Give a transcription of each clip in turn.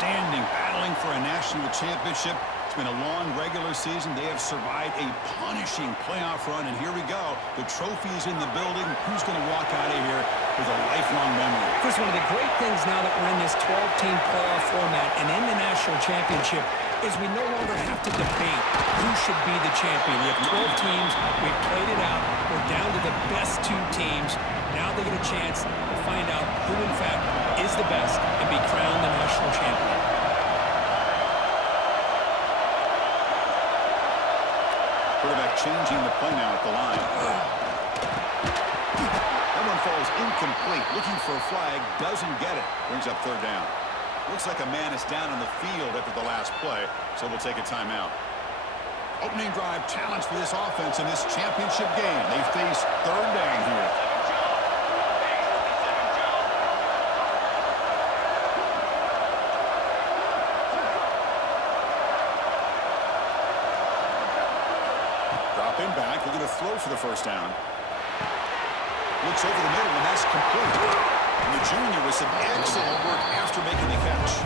outstanding, battling for a national championship. It's been a long regular season. They have survived a punishing playoff run, and here we go. The trophy is in the building. Who's going to walk out of here with a lifelong memory? Chris, one of the great things now that we're in this 12-team playoff format and in the national championship is we no longer have to debate who should be the champion. We have 12 teams. We've played it out. We're down to the best 2 teams. Now they get a chance to find out who, in fact, is the best and be crowned the national champion. Quarterback changing the play now at the line. That one falls incomplete. Looking for a flag. Doesn't get it. Brings up third down. Looks like a man is down on the field after the last play, so we'll take a timeout. Opening drive challenge for this offense in this championship game. They face third down here. Dropping back, they're going to throw for the first down. Looks over the middle, and that's complete. And the junior with some excellent work after making the catch.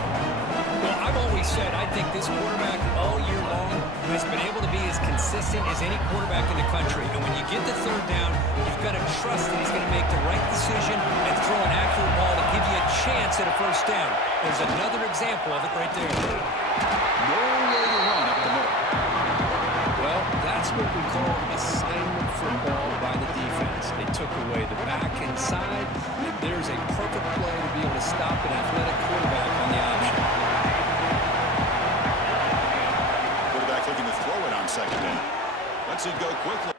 Well, I've always said I think this quarterback all year long has been able to be as consistent as any quarterback in the country. And when you get the third down, you've got to trust that he's going to make the right decision and throw an accurate ball to give you a chance at a first down. There's another example of it right there. Nowhere to run up the middle. Well, that's what we call assignment football by the defense. They took away the back inside, and there's a perfect play to be able to stop an athletic quarterback on the option. Quarterback looking to throw it on second down. Lets it go quickly.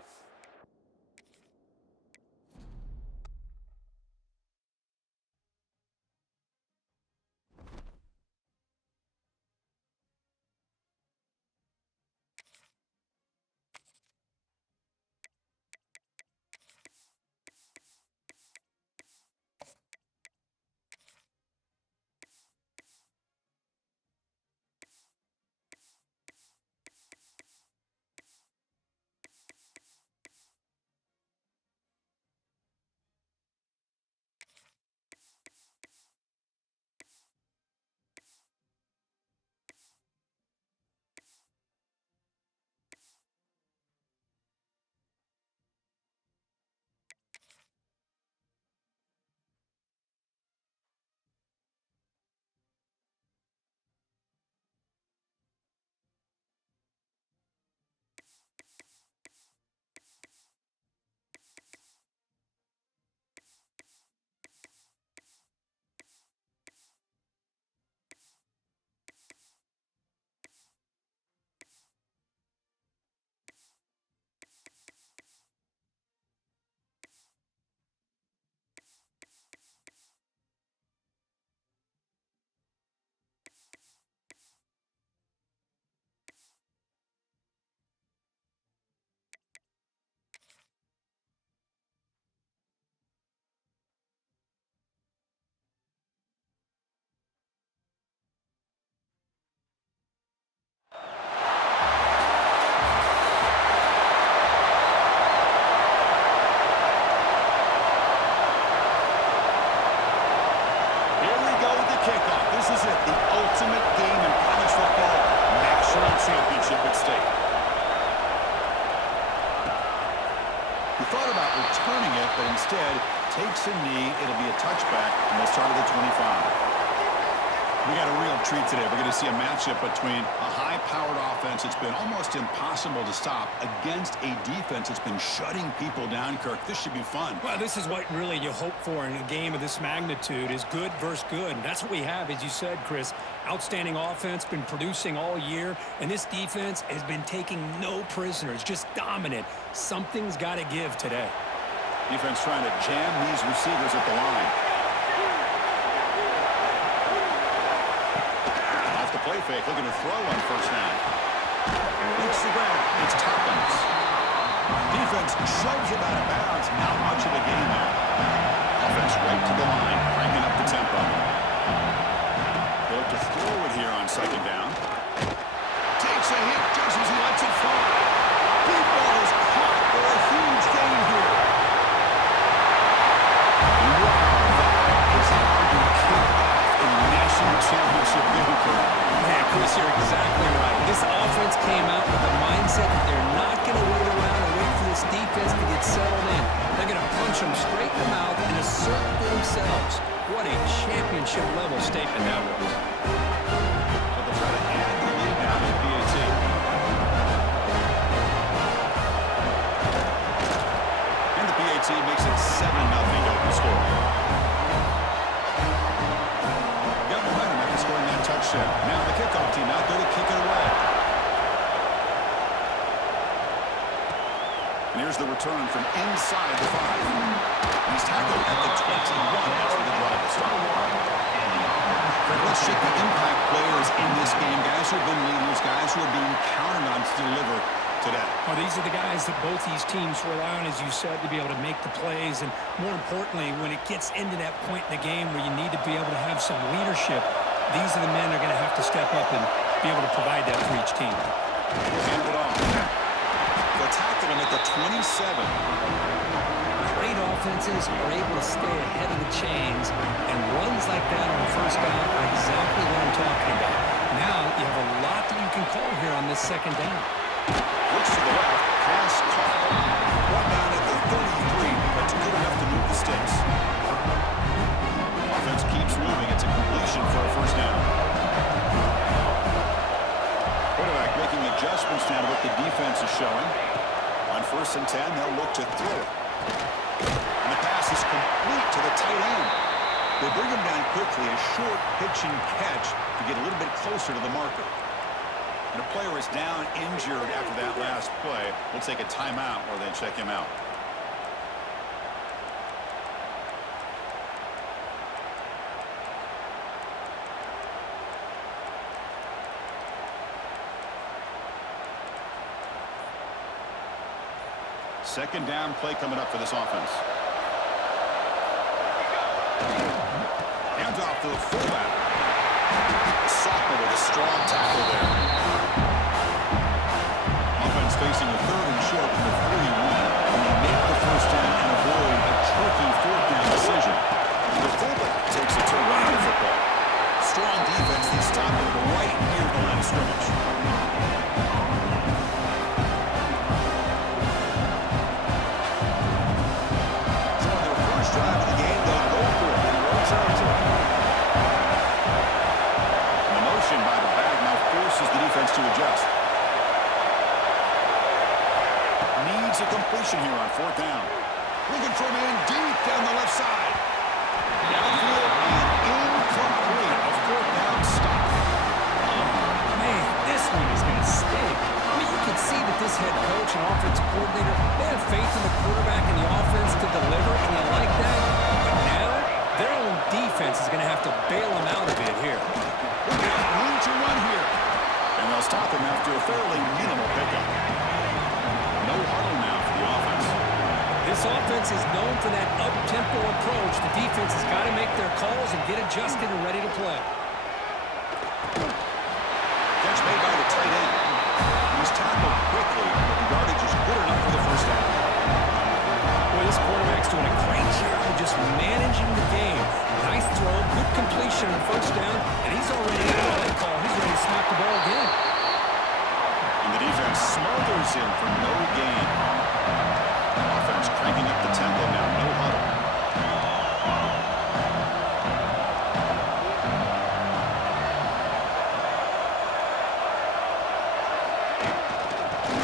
This is it, the ultimate game in college football, national championship at stake. He thought about returning it, but instead takes a knee. It'll be a touchback, and they'll start at the 25. We got a real treat today. We're going to see a matchup between a high-powered offense that's been almost impossible to stop against a defense that's been shutting people down, Kirk. This should be fun. Well, this is what really you hope for in a game of this magnitude is good versus good. And that's what we have, as you said, Chris. Outstanding offense, been producing all year, and this defense has been taking no prisoners, just dominant. Something's got to give today. Defense trying to jam these receivers at the line. Play fake, looking to throw on first down. Makes the grab. It's Toppins. Defense shoves him out of bounds. Not much of a gain there. Offense right to the line, cranking up the tempo. They look to throw it here on second down. Takes a hit just as he lets it fly. Deep ball is caught for a huge gain here. Wow, that is how you kick off a national championship game. punch them straight in the mouth and assert for themselves. What a championship-level statement that was. So they'll try to add the lead now to the PAT. And the PAT makes it 7-0 open score. Got momentum after scoring that touchdown. Now the kickoff team out there to kick it away. And here's the return from inside the 5. He's tackled at the 21. That's where the drive will start. Let's check the impact players in this game. Guys who have been leaders, guys who are being counted on to deliver today. Well, these are the guys that both these teams rely on, as you said, to be able to make the plays. And more importantly, when it gets into that point in the game where you need to be able to have some leadership, these are the men that are going to have to step up and be able to provide that for each team. Hand it off. They'll tackle him at the 27. Great offenses are able to stay ahead of the chains, and runs like that on first down are exactly what I'm talking about. Now you have a lot that you can call here on this second down. Looks to the left, pass caught. One down at the 33. That's good enough to move the sticks. Offense keeps moving. It's a completion for a first down. Quarterback making adjustments now to what the defense is showing. On 1st and 10, they'll look to throw it. And the pass is complete to the tight end. They bring him down quickly, a short pitch and catch to get a little bit closer to the marker. And a player is down injured after that last play. We'll take a timeout or then check him out. Second down play coming up for this offense. Hands off to the fullback. Sophomore with a strong tackle there. Offense facing a 3rd and short from the 41. And they make the first down and avoid a tricky 4th down decision. The fullback takes it to run the football. Strong defense. They stop it right near the line of scrimmage. Drive of the game, they'll go for it in road territory. The motion by the back now forces the defense to adjust. Needs a completion here on 4th down. Looking for a man deep down the left side. Downfield and incomplete. A 4th down stop. Man, this one is going to stink. I mean, you can see that this head coach and offensive coordinator, they have faith in the quarterback and the offense to deliver, and you like that. But now, their own defense is going to have to bail them out a bit here. We've got room to run here. And they'll stop him after a fairly minimal pickup. No huddle now for the offense. This offense is known for that up-tempo approach. The defense has got to make their calls and get adjusted and ready to play. Catch made by the tight end. He's tackled quickly, but the yardage is good enough for the first down. Boy, this quarterback's doing a great job of just managing the game. Nice throw, good completion on 1st down, and he's already out of that call. He's ready to snap the ball again. And the defense smothers him for no gain. Offense cranking up the tempo now, no huddle.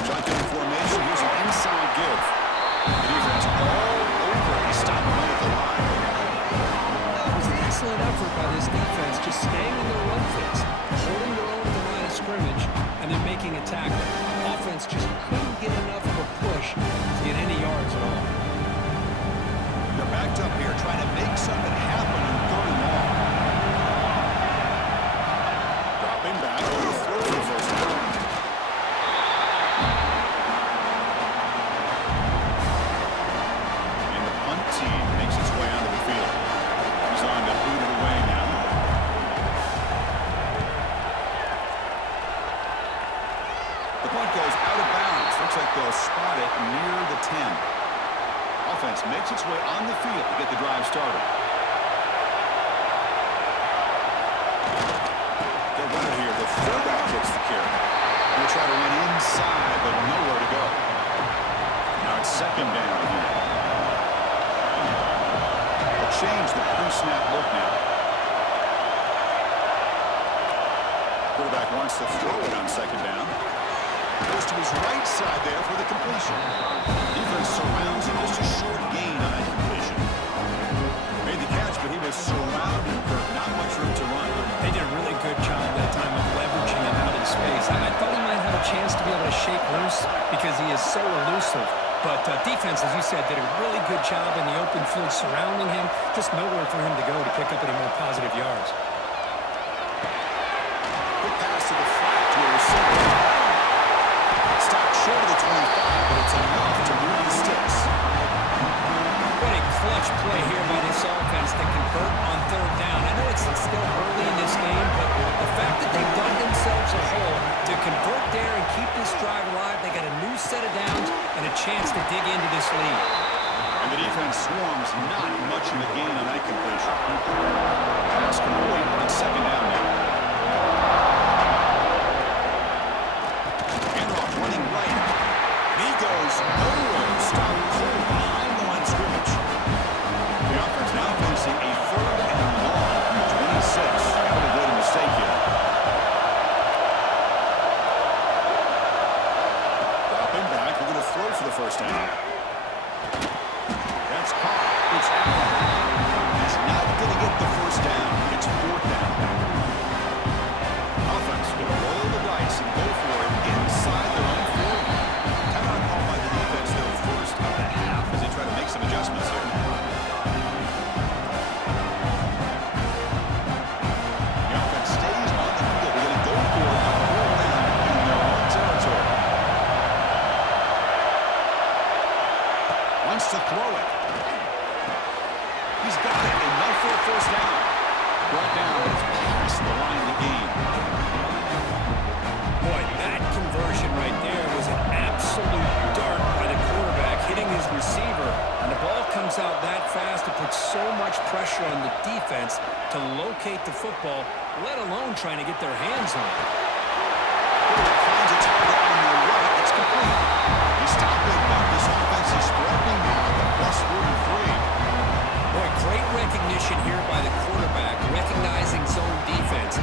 Shotgun formation, here's an inside give. The defense all over. He stopped him at the line. It was an excellent effort by this defense, just staying in their run fix, holding their own at the line of scrimmage, and then making a tackle. Offense just couldn't get enough of a push to get any yards at all. They're backed up here, trying to make something happen on 3rd and long. Dropping back, throw for the first down. And the punt team makes its way onto the field. He's on to boot it away now. The punt goes out of bounds. Looks like they'll spot it near the 10. Offense makes its way on the field to get the drive started. They'll run it here. The fullback gets the carry. They'll try to run inside, but nowhere to go. Now it's 2nd down here. change the pre-snap look now. Quarterback wants to throw it on second down. Goes to his right side there for the completion. Defense surrounds him, just a short gain on that completion. Made the catch, but he was surrounded, Kirk. Not much room to run. They did a really good job that time of leveraging him out in space. I thought he might have a chance to be able to shake loose because he is so elusive. But defense, as you said, did a really good job in the open field surrounding him. Just nowhere for him to go to pick up any more positive yards. Quick pass to the flat to a receiver. Stopped short of the 25, but it's enough to move the sticks. What a clutch play here by this offense to convert on third down. I know it's still early in this game, but the fact that they've done themselves a hole to convert there and keep this drive alive, they got a new set of downs and a chance to dig into this lead. And the defense swarms, not much of a gain on that completion. Pass complete. It's second down now. Handoff running right. And he goes nowhere. Stop cold behind the line of scrimmage. The offense now facing a third and long from 26. Got to avoid a mistake here. Dropping back. We're going to throw for the first down. That's caught. It's out. He's not going to get the first down. It's fourth down. Offense going to roll the dice and go for it inside their own 40. Timeout called by the defense, though, first of the half as they try to make some adjustments here. The offense stays on the field. They're going to go for it on fourth down in their own territory. Wants to throw it. He's got it, enough for a first down. Brought down, but it's past the line of the game. Boy, that conversion right there was an absolute dart by the quarterback hitting his receiver, and the ball comes out that fast. It puts so much pressure on the defense to locate the football, let alone trying to get their hands on it. Finds a target on the right. It's complete. He stopped it, but this offense is threatening now at the +43. Boy, great recognition here by the quarterback, recognizing zone defense.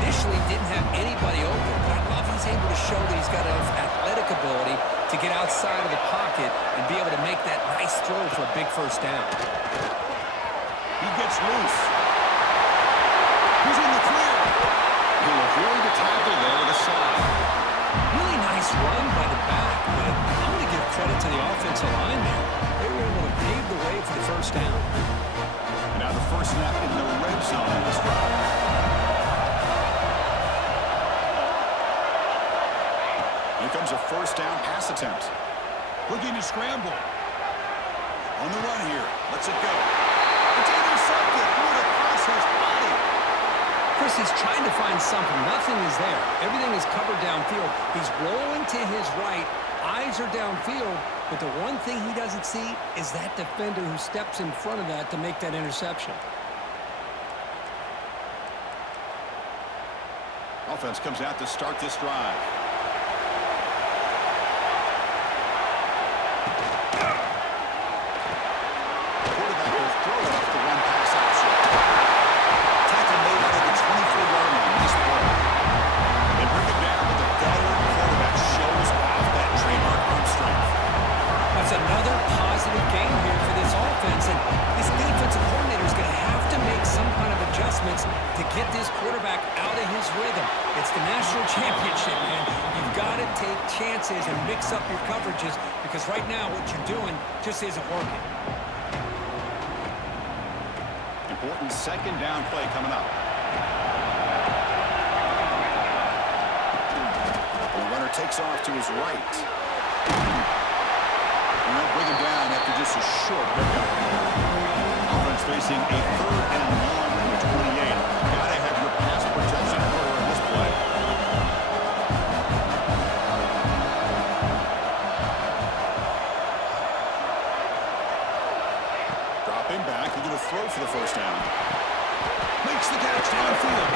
Initially didn't have anybody open, but I love he's able to show that he's got enough athletic ability to get outside of the pocket and be able to make that nice throw for a big first down. He gets loose. He's in the clear. He'll avoid the tackle there with a side. Really nice run by the back, but I'm going to give credit to the offensive line there. They were able to pave the way for the first down. And now the first snap in the red zone in this drive. Here comes a first down pass attempt. Looking to scramble. On the run here. Lets it go. It's intercepted. Through it across his body. Chris, he's trying to find something. Nothing is there. Everything is covered downfield. He's rolling to his right. Eyes are downfield. But the one thing he doesn't see is that defender who steps in front of that to make that interception. Offense comes out to start this drive. Quarterback will throw it off the one pass option. Tackle made out of the 24-yard line. Nice play. They bring it down, but the veteran quarterback shows off that trademark arm strength. That's another positive game here for this offense, and this defensive coordinator is going to have to make some kind of adjustments to get this quarterback out of his rhythm. It's the national championship, man. You've got to take chances and mix up your coverages because right now what you're doing just isn't working. Important second down play coming up. The runner takes off to his right. And they'll bring him down after just a short pickup. Offense facing a third and long from the 28. Gotta have your pass protection in order in this play. Dropping back, they're going to throw for the first down. Makes the catch downfield.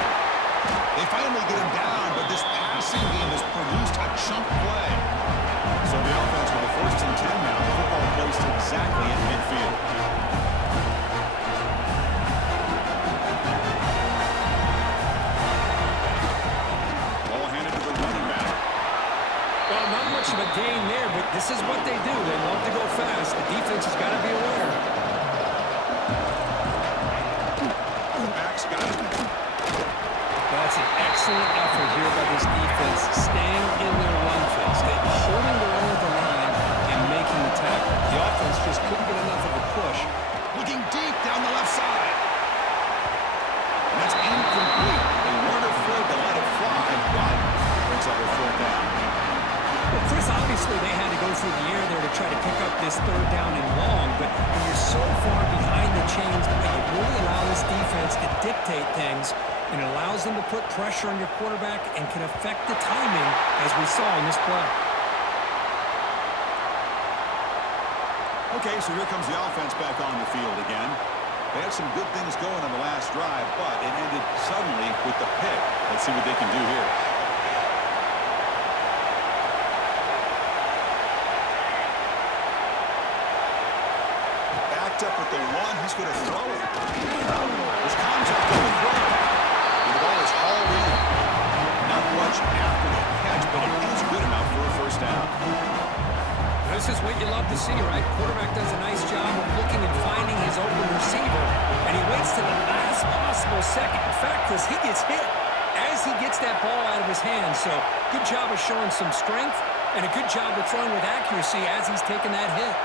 They finally get him down, but this passing game has produced a chunk play. So the offense with a first and 10 now. The football placed exactly at midfield. of a gain there, but this is what they do. They love to go fast. The defense has got to be aware. Quarterback's got it. That's an excellent effort here by this defense, staying in their run phase. They're holding their own at the line and making the tackle. The offense just couldn't get enough of a push. Looking deep down the left side. And that's incomplete. They weren't afraid to let it fly, but brings up a fourth down. Well, Chris, obviously they had to go through the air there to try to pick up this third down and long, but when you're so far behind the chains, you really allow this defense to dictate things, and it allows them to put pressure on your quarterback and can affect the timing, as we saw in this play. Okay, so here comes the offense back on the field again. They had some good things going on the last drive, but it ended suddenly with the pick. Let's see what they can do here. Backed up with the one, he's going to throw it. There's contact on the throw. And the ball is hauled in. Not much after the catch, but it is good enough for a first down. This is what you love to see, right? Quarterback does a nice job of looking and finding his open receiver, and he waits to the last possible second. In fact, Chris, he gets hit as he gets that ball out of his hands. So good job of showing some strength and a good job of throwing with accuracy as he's taking that hit.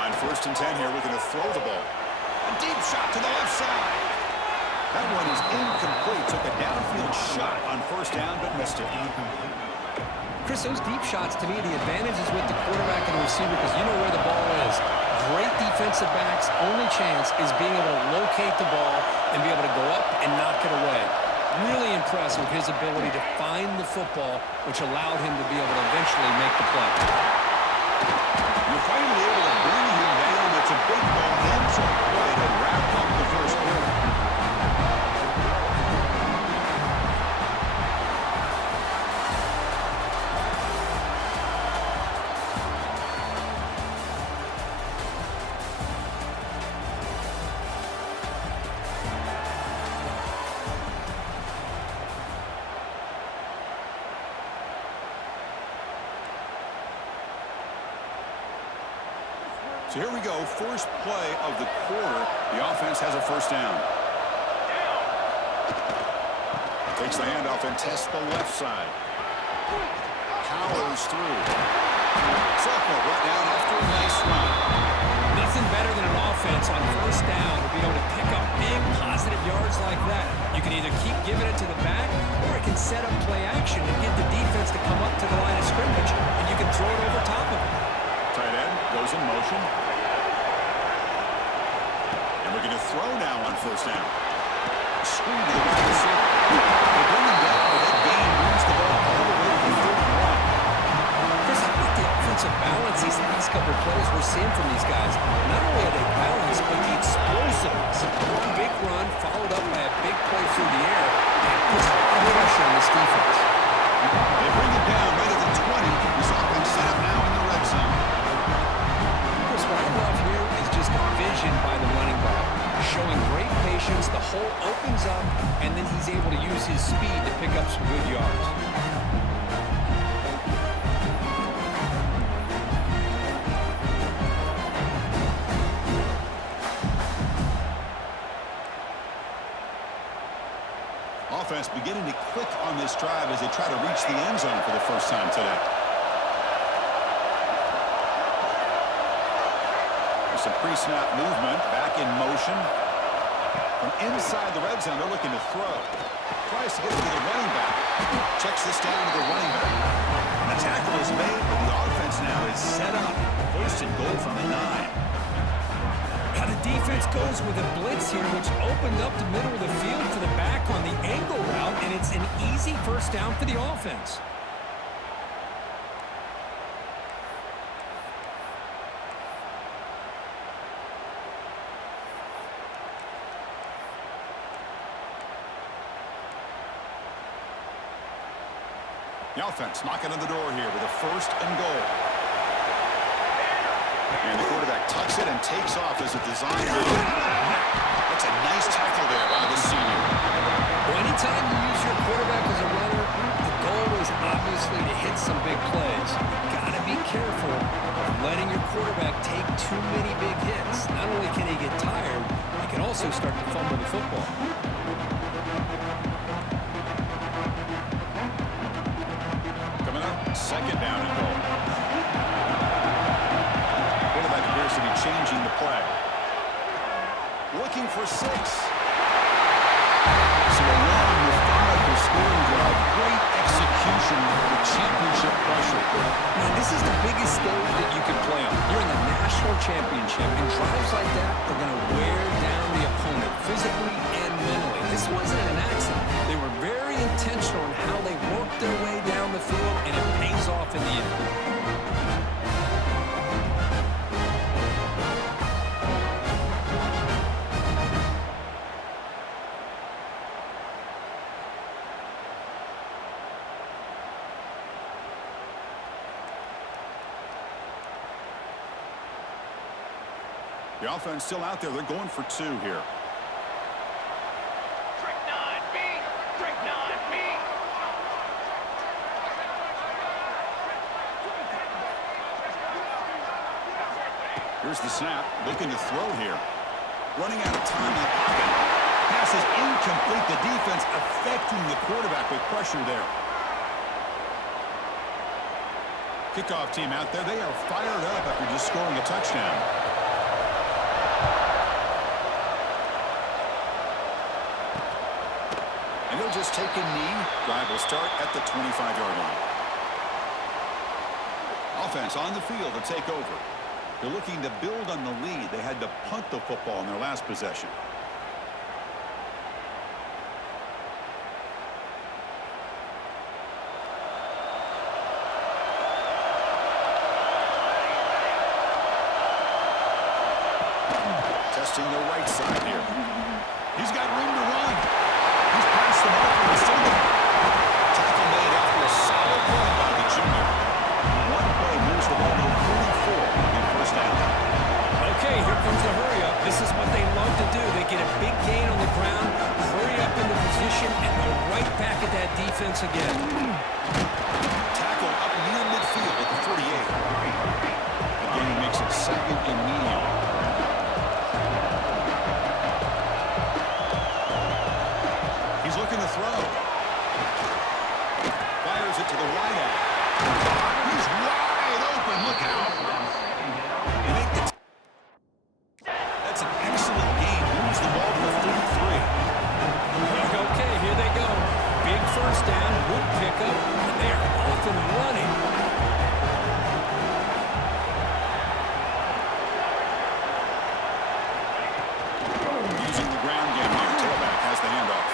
On 1st and 10 here, we're going to throw the ball. A deep shot to the left side. That one is incomplete. Took a downfield shot on 1st down, but missed it. Chris, those deep shots, to me, the advantage is with the quarterback and the receiver because you know where the ball is. Great defensive backs' only chance is being able to locate the ball and be able to go up and knock it away. Really impressed with his ability to find the football, which allowed him to be able to eventually make the play. You're finally able to bring him down. It's a big ball in, so way to wrap up the first quarter. So here we go, first play of the quarter. The offense has a first down. Takes the handoff and tests the left side. Powers through. Sophomore brought down after a nice run. Nothing better than an offense on 1st down to be able to pick up big positive yards like that. You can either keep giving it to the back, or it can set up play action and get the defense to come up to the line of scrimmage, and you can throw it over top of it. Tight end goes in motion. And we're going to throw now on 1st down. Screen to the wide receiver. They bring him down, but that gain moves the ball all the way to the 31. Chris, I think the offensive balance these last couple of plays we're seeing from these guys, not only are they balanced, but the explosiveness. One big run followed up by a big play through the air, and puts a lot of pressure on this defense. They bring it down right at the 20. This offense set up now in the red zone. Chris, what I love here is just a vision by the running back, showing great patience. The hole opens up, and then he's able to use his speed to pick up some good yards. Offense beginning to click on this drive as they try to reach the end zone for the first time today. There's some pre-snap movement, back in motion. From inside the red zone, they're looking to throw. Tries to get it to the running back. Checks this down to the running back. And the tackle is made, but the offense now is set up. 1st and goal from the 9. Now the defense goes with a blitz here, which opened up the middle of the field to the back on the angle route, and it's an easy 1st down for the offense. The offense knocking on the door here with a 1st and goal. And the quarterback tucks it and takes off as a design move. That's a nice tackle there by the senior. Well, anytime you use your quarterback as a runner, the goal is obviously to hit some big plays. You've got to be careful of letting your quarterback take too many big hits. Not only can he get tired, he can also start to fumble the football. Coming up, second down and goal. Quarterback appears to be changing the play. Looking for 6. So a long, methodical scoring drive. Great execution with championship pressure. Now, this is the biggest stage that you can play on. You're in the national championship, and drives like that are going to wear down the opponent physically and mentally. This wasn't an accident. They were very intentional in how they worked their way down the field, and it pays off in the end. The offense still out there. They're going for 2 here. Here's the snap. Looking to throw here. Running out of time in the pocket. Pass is incomplete. The defense affecting the quarterback with pressure there. Kickoff team out there. They are fired up after just scoring a touchdown. And they'll just take a knee. Drive will start at the 25-yard line. Offense on the field to take over. They're looking to build on the lead. They had to punt the football in their last possession. Testing the right side here. He's got room to run. He's passed the mark for the single. Tackle made after a solid run by the junior. One play moves the ball to 44 in first down. Okay, here comes the hurry up. This is what they love to do. They get a big gain on the ground, hurry up into position, and go right back at that defense again. Tackle up near midfield at the 48. The gain makes it second and medium. He's looking to throw. Fires it to the wide out. He's wide open. Look out. They make the That's an excellent gain. Moves the ball to the 43. Okay, here they go. Big first down, good pickup, and they are off and running. Using the ground game here. Tailback has the handoff.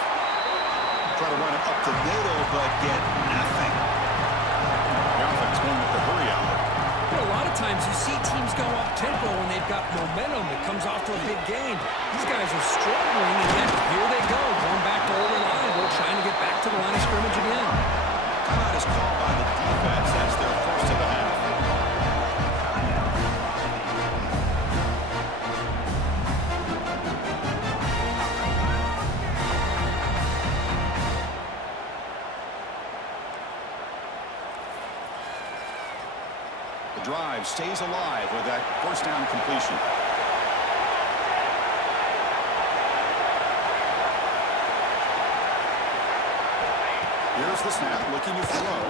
Try to run it up the middle, but get nothing. The offense going with the hurry out. You know, a lot of times you see teams go up-tempo when they've got momentum that comes off to a big gain. These guys are struggling, and yet here they go, going back to old reliable, trying to get back to the line of scrimmage again. Timeout is called by the defense. That's their first of the half. The drive stays alive with that first down completion. Here's the snap, looking to throw.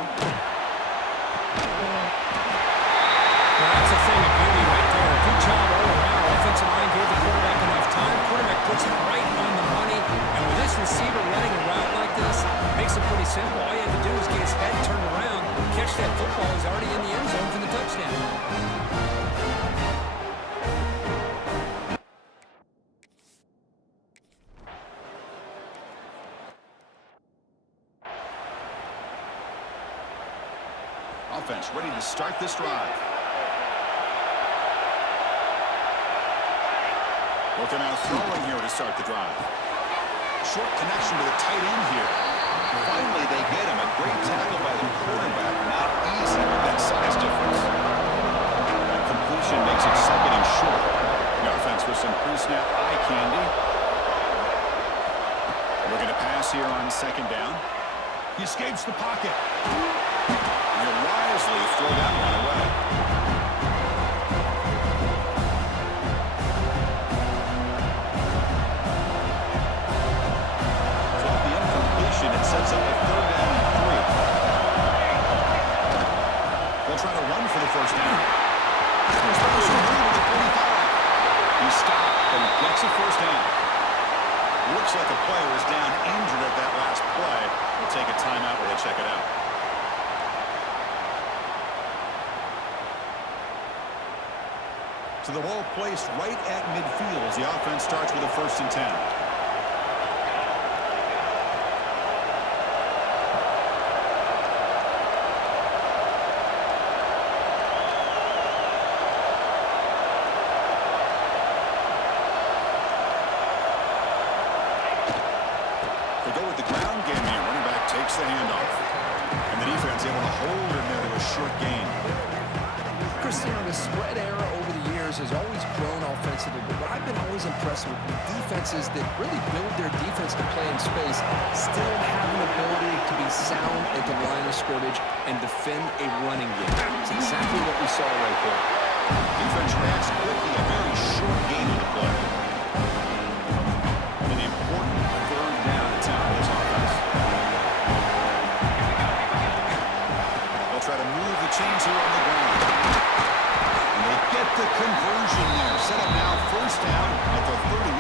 Well, that's a thing of beauty right there. Good job all around. Offensive line gave the quarterback enough time. Quarterback puts it right on the money. And with this receiver running a route like this, makes it pretty simple. All you have to do is get his head turned around, catch that football. He's already in the end zone for the touchdown. Offense ready to start this drive. Looking out throwing here to start the drive. Short connection to the tight end here. Finally, they get him. A great tackle by the quarterback. Not easy with that size difference. That completion makes it second and short. The offense with some pre-snap eye candy. on second down. He escapes the pocket. He'll wisely throw that one away. So off the incompletion, it sets up a 3rd down and 3. They'll try to run for the first down. He's stopped, but he gets a first down. Looks like a player is down injured at that last play. We'll take a timeout while they check it out. So the ball placed right at midfield as the offense starts with a 1st and 10. They go with the ground game here. Running back takes the handoff. And the defense able to hold him there to a short gain. Cristiano, the spread era over the years has always grown offensively, but what I've been always impressed with defenses that really build their defense to play in space still have an ability to be sound at the line of scrimmage and defend a running game. It's exactly what we saw right there. Defense reacts quickly, a very short gain on the play. An important 3rd down attempt for this offense. They'll try to move the chains here on the ground. And they get the conversion there. Set up now 1st down at the 38.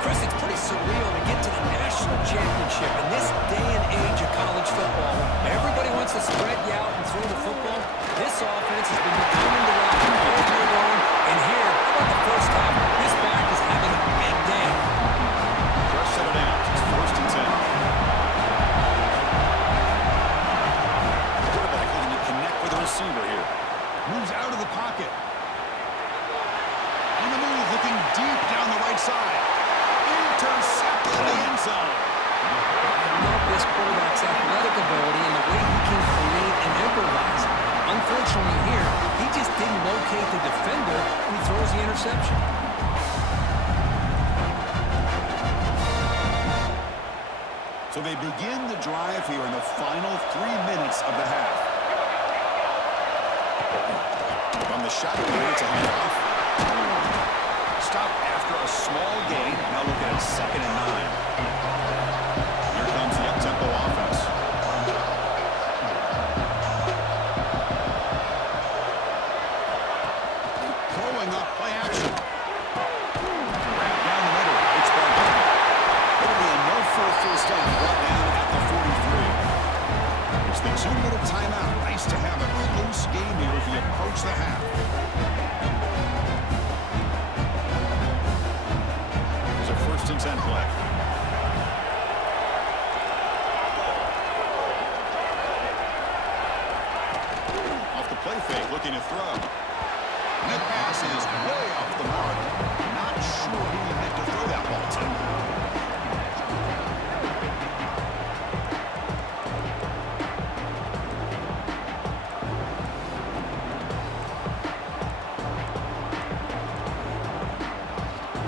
Chris, it's pretty surreal to get to the national championship in this day and age of college football. Everybody wants to spread you out and throw the football. This offense has been pounding the rock all year long. And here, how about the first half? This back is having a big day. First set of downs. It's 1st and 10. Quarterback looking to connect with the receiver here. Moves out of the pocket. On the move, looking deep down the right side. Intercepted in the end zone. I love this quarterback's athletic ability and the way he can create and improvise. Unfortunately here, he just didn't locate the defender when he throws the interception. So they begin the drive here in the final 3 minutes of the half. From the shotgun, it's a handoff. Stop after a small gain. Now look at it, 2nd and 9. Here comes the up-tempo offense. Throwing up play action. Right down the middle. It's Barber. It'll be a no-full first down. Brought down at the 43. It's the 2-minute timeout. Nice to have a close game here as we approach the half. There's a 1st and 10 play. Off the play fake, looking to throw. And that pass is way off the mark. Not sure who he meant to throw that ball to.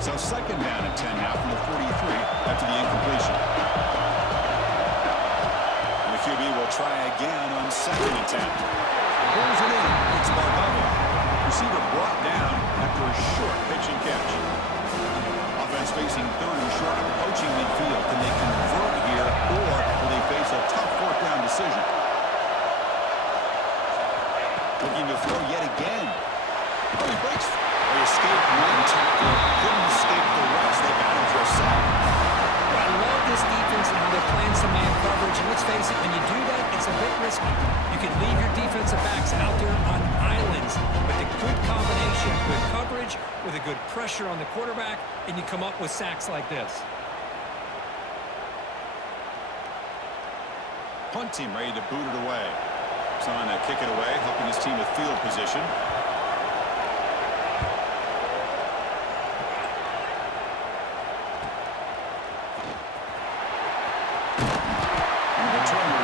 So 2nd down and 10 now from the 43 after the incompletion. And the QB will try again on 2nd and 10. Pulls it in. It's Barber. Receiver brought down after a short pitch and catch. Offense facing 3rd and short, approaching midfield. Can they convert here, or will they face a tough 4th down decision? Looking to throw yet again. Oh, he breaks. They escaped one tackle, couldn't escape the rest. They got him for a sack. I love this defense and how they're playing some man coverage. And let's face it, when you do that, it's a bit risky. You can leave your defensive backs out there on islands. But the good combination, good coverage, with a good pressure on the quarterback, and you come up with sacks like this. Punt team ready to boot it away. Trying to kick it away, helping his team with field position.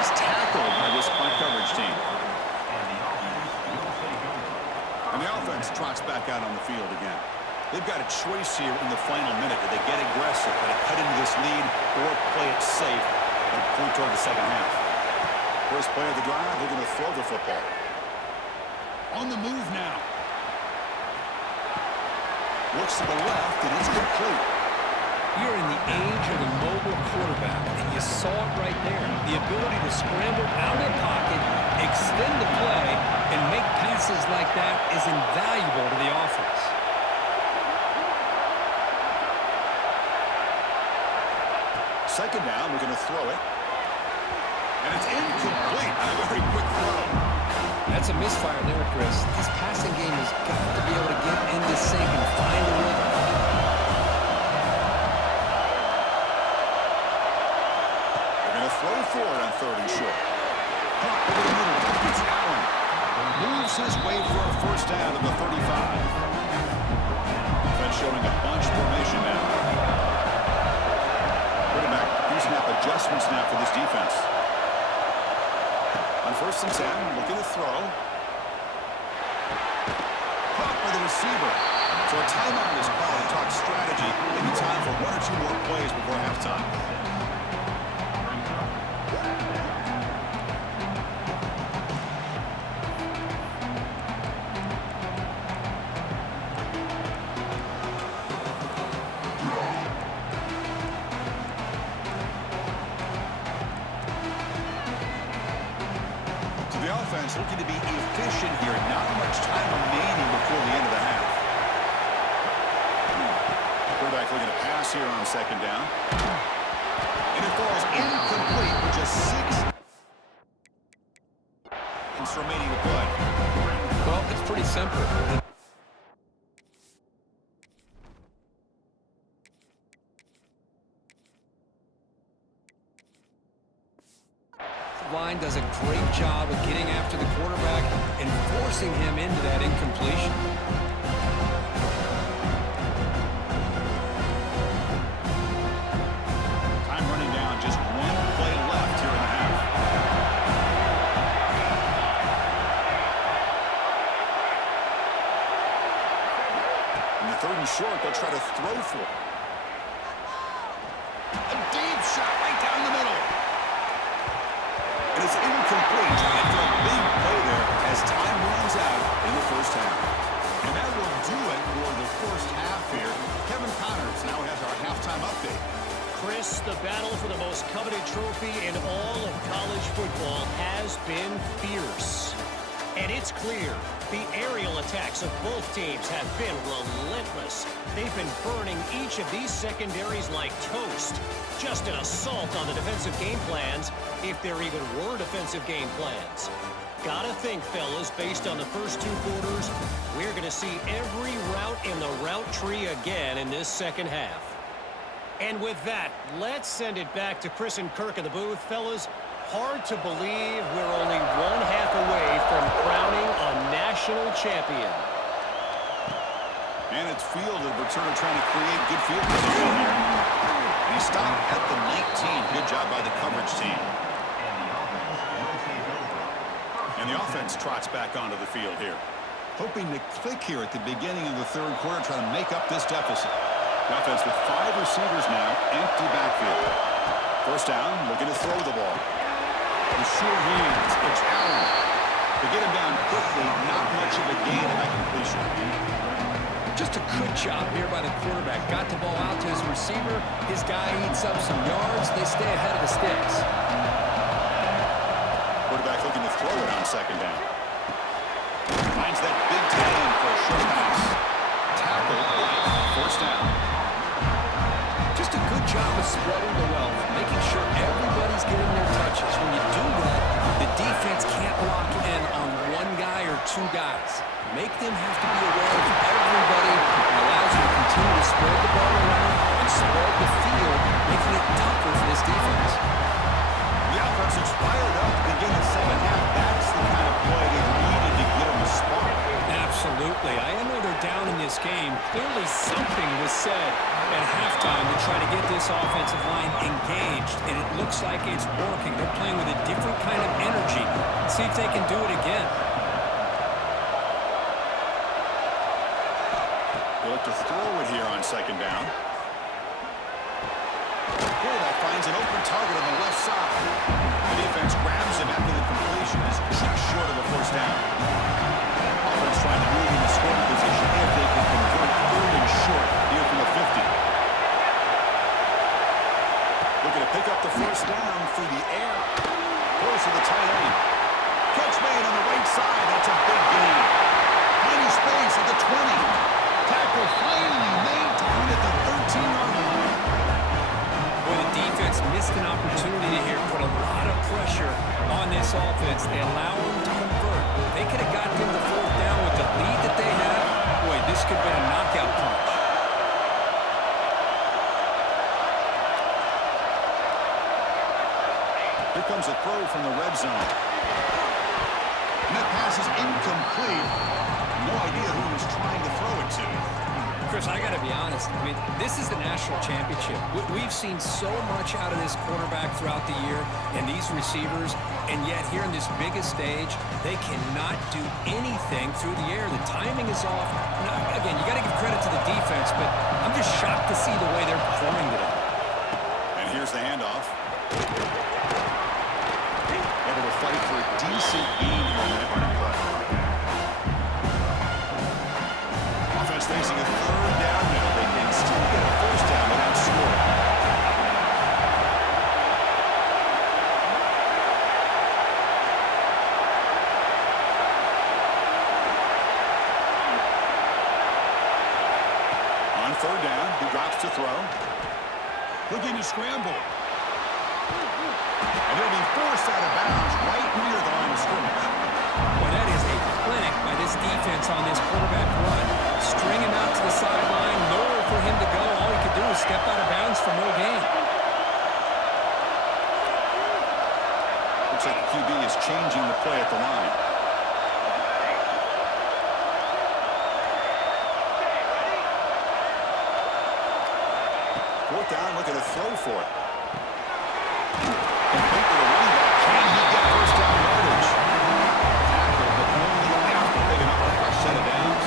Tackled by this punt coverage team. And the offense trots back out on the field again. They've got a choice here in the final minute. Do they get aggressive, kind of cut into this lead, or play it safe and point toward the second half? First play of the drive, they're going to throw the football. On the move now. Looks to the left, and it's complete. You're in the age of the mobile quarterback, and you saw it right there. The ability to scramble out of the pocket, extend the play, and make passes like that is invaluable to the offense. Second down, we're going to throw it. And it's incomplete on a very quick throw. That's a misfire there, Chris. This passing game has got to be able to get into sync and find a rhythm. They're going to throw for it on 3rd and short. Caught over the middle. It's Allen. Moves his way for a first down to the 35. Defense showing a bunch formation now. Quarterback using up adjustments now for this defense. On 1st and 10, looking to throw. Caught by the receiver. So a timeout is called to talk strategy. Maybe time for 1 or 2 more plays before halftime. Looking to be efficient here. Not much time remaining before the end of the half. Quarterback looking to pass here on 2nd down. And it falls incomplete with just 6 seconds remaining to play. Well, it's pretty simple. Line does a great job of getting after the quarterback and forcing him into that incompletion. Time running down, just 1 play left here in the half. In the 3rd and short, they'll try to throw for it. A deep shot right down the middle. And it's incomplete. Trying for a big play there as time runs out in the first half. And that will do it for the first half here. Kevin Connors now has our halftime update. Chris, the battle for the most coveted trophy in all of college football has been fierce. And it's clear the aerial attacks of both teams have been relentless. They've been burning each of these secondaries like toast. Just an assault on the defensive game plans, if there even were defensive game plans. Gotta think, fellas, based on the first 2 quarters, we're going to see every route in the route tree again in this second half. And with that, let's send it back to Chris and Kirk in the booth. Fellas, hard to believe we're only 1 half away from crowning a national champion. And it's fielded. Returner trying to create good field position here. And he stopped at the 19. Good job by the coverage team. And the offense trots back onto the field here. Hoping to click here at the beginning of the 3rd quarter, trying to make up this deficit. The offense with 5 receivers now, empty backfield. First down, looking to throw the ball. With sure hands, it's Allen. To get him down quickly, not much of a gain in that completion. Just a good job here by the quarterback. Got the ball out to his receiver. His guy eats up some yards. They stay ahead of the sticks. Quarterback looking to throw it on 2nd down. Finds that big tight end for a short pass. Tackle, 1st down. Just a good job of spreading the wealth, making sure everybody's getting their touches. When you do that, the defense can't lock in on 1 guy or 2 guys. Make them have to be aware of everybody. It allows you to continue to spread the ball around and spread the field, making it tougher for this defense. The offense is fired up to begin the second half. That's the kind of play they needed to get them a spark. Absolutely. I know they're down in this game. Clearly something was said at halftime to try to get this offensive line engaged, and it looks like it's working. They're playing with a different kind of energy. Let's see if they can do it again. They look to throw it here on second down. Oh, that finds an open target on the left side. The defense grabs him after the completion. Is just short of a first down. Offense trying to move in the scoring position if they can convert third and short here from the 50. Looking to pick up the first down through the air. Throws to the tight end. Catch made on the right side. That's a big gain. Finding space at the 20. Tackle finally made down at the 13-yard line. Well, the defense missed an opportunity here, put a lot of pressure on this offense. They allow them to convert. They could have got them to fourth down with the lead that they have. Boy, this could have been a knockout punch. Here comes a throw from the red zone. And that pass is incomplete. No idea who he was trying to throw it to. Chris, I got to be honest. I mean, this is the national championship. We've seen so much out of this quarterback throughout the year and these receivers, and yet here in this biggest stage, they cannot do anything through the air. The timing is off. Now, again, you got to give credit to the defense, but I'm just shocked to see the way they're performing today. And here's the handoff. Able to fight for a decent gain here on that running play. Offense facing a third down now. They can still get a first down without scoring. On third down, he drops to throw. Looking to scramble. And he'll be forced out of bounds right near the line of scrimmage. Well, that is a clinic by this defense on this quarterback run. String him out to the sideline, nowhere for him to go. All he could do is step out of bounds for no gain. Looks like the QB is changing the play at the line. Fourth down, looking to throw for it. Complete to the running back. Can he get first down yardage? Tackle, but only after picking up a fresh set of downs.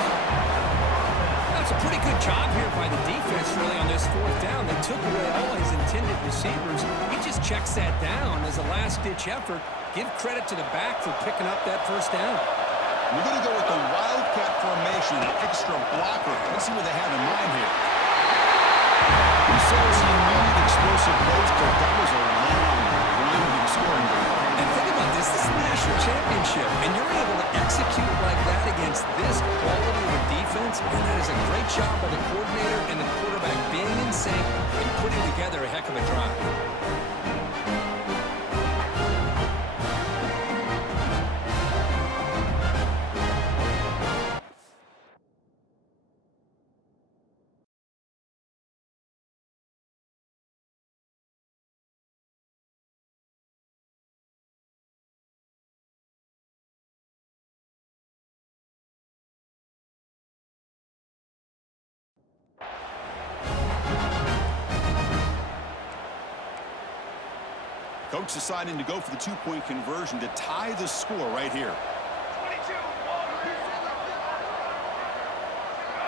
That's a pretty good job here by the defense, really, on this fourth down. They took away all his intended receivers. He just checks that down as a last-ditch effort. Give credit to the back for picking up that first down. We're going to go with the Wildcat formation, an extra blocker. Let's see what they have in mind here. He says he needed explosive plays, but that was a long, winding scoring drive. And think about this. This is the national championship, and you're able to execute like that against this quality of a defense, and that is a great job by the coordinator and the quarterback being in sync and putting together a heck of a drive. Coach deciding to go for the two-point conversion to tie the score right here.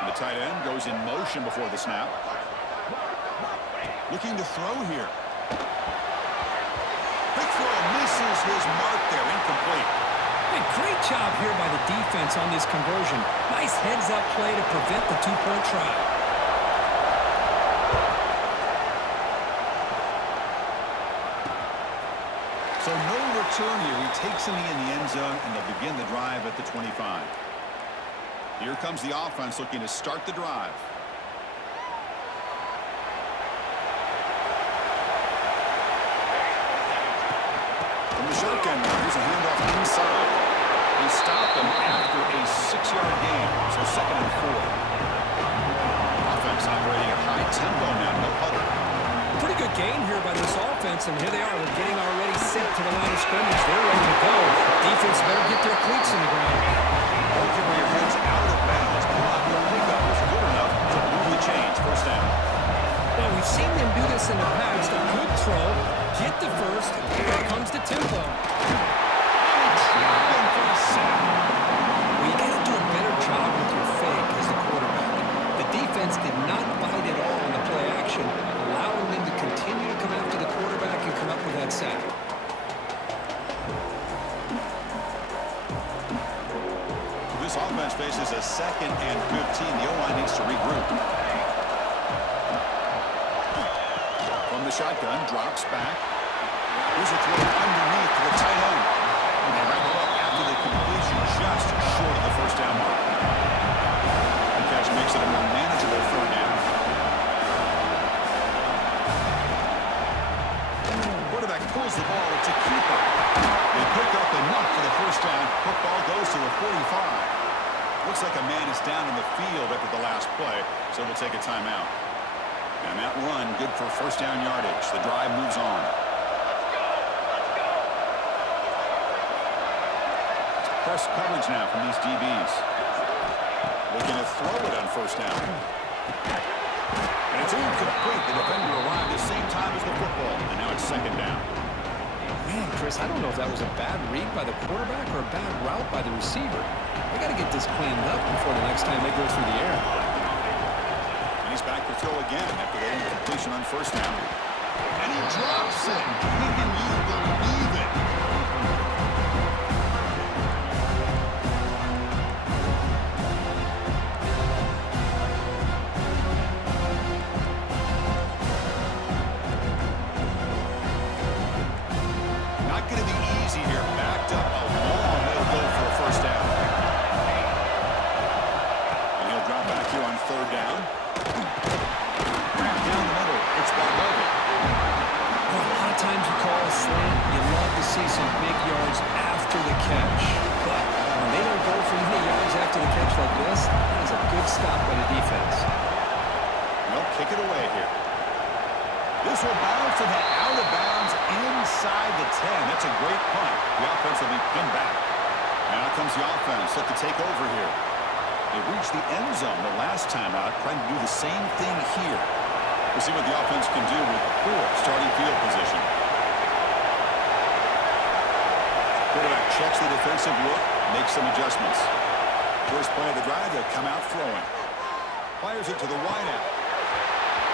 And the tight end goes in motion before the snap. Looking to throw here. Big throw misses his mark there, incomplete. Hey, great job here by the defense on this conversion. Nice heads-up play to prevent the two-point try. So no return here. He takes in the end zone, and they'll begin the drive at the 25. Here comes the offense looking to start the drive. From the shotgun, here's a handoff inside. They stop him after a 6-yard gain, so 2nd and 4. Offense operating at high tempo now, no huddle. Pretty good gain here by this offense, and here they are. They're getting already set to the line of scrimmage. They're ready to go. Defense better get their cleats in the ground. Ultimately, your head's out of bounds, but the pickup was good enough to move the chains. First down. Well, we've seen them do this in the past. A good throw, get the first, here comes the tempo. Trapping for a sack. Well, you got to do a better job with your fake as the quarterback. The defense regroup. From the shotgun, drops back. Here's a throw underneath to the tight end. And they wrap it up after the completion, just short of the first down mark. The catch makes it a more manageable third down. Quarterback pulls the ball to keeper. They pick up enough for the first down. Football goes to the 45. Looks like a man is down in the field after the last play, so we'll take a timeout. And that run, good for first down yardage. The drive moves on. Press coverage now from these DBs. Looking to throw it on first down. And it's incomplete. The defender arrived at the same time as the football, and now it's second down. Man, Chris, I don't know if that was a bad read by the quarterback or a bad route by the receiver. They got to get this cleaned up before the next time they go through the air. And he's back to throw again after the incompletion on first down. And he drops it. Can you believe it? Not going to be easy here. Backed up a long way to go for a first down. And he'll drop back here on third down. Down the middle. It's back over. Well, a lot of times you call a slant, you love to see some big yards after the catch. But when they don't go for many yards after the catch like this, that is a good stop by the defense. They'll kick it away here. This will bounce and head out of bounds inside the 10. That's a great punt. The offense will be pinned back. Now comes the offense set to take over here. They reached the end zone the last time out, trying to do the same thing here. We'll see what the offense can do with poor starting field position. Quarterback checks the defensive look, makes some adjustments. First play of the drive, they'll come out throwing. Fires it to the wideout.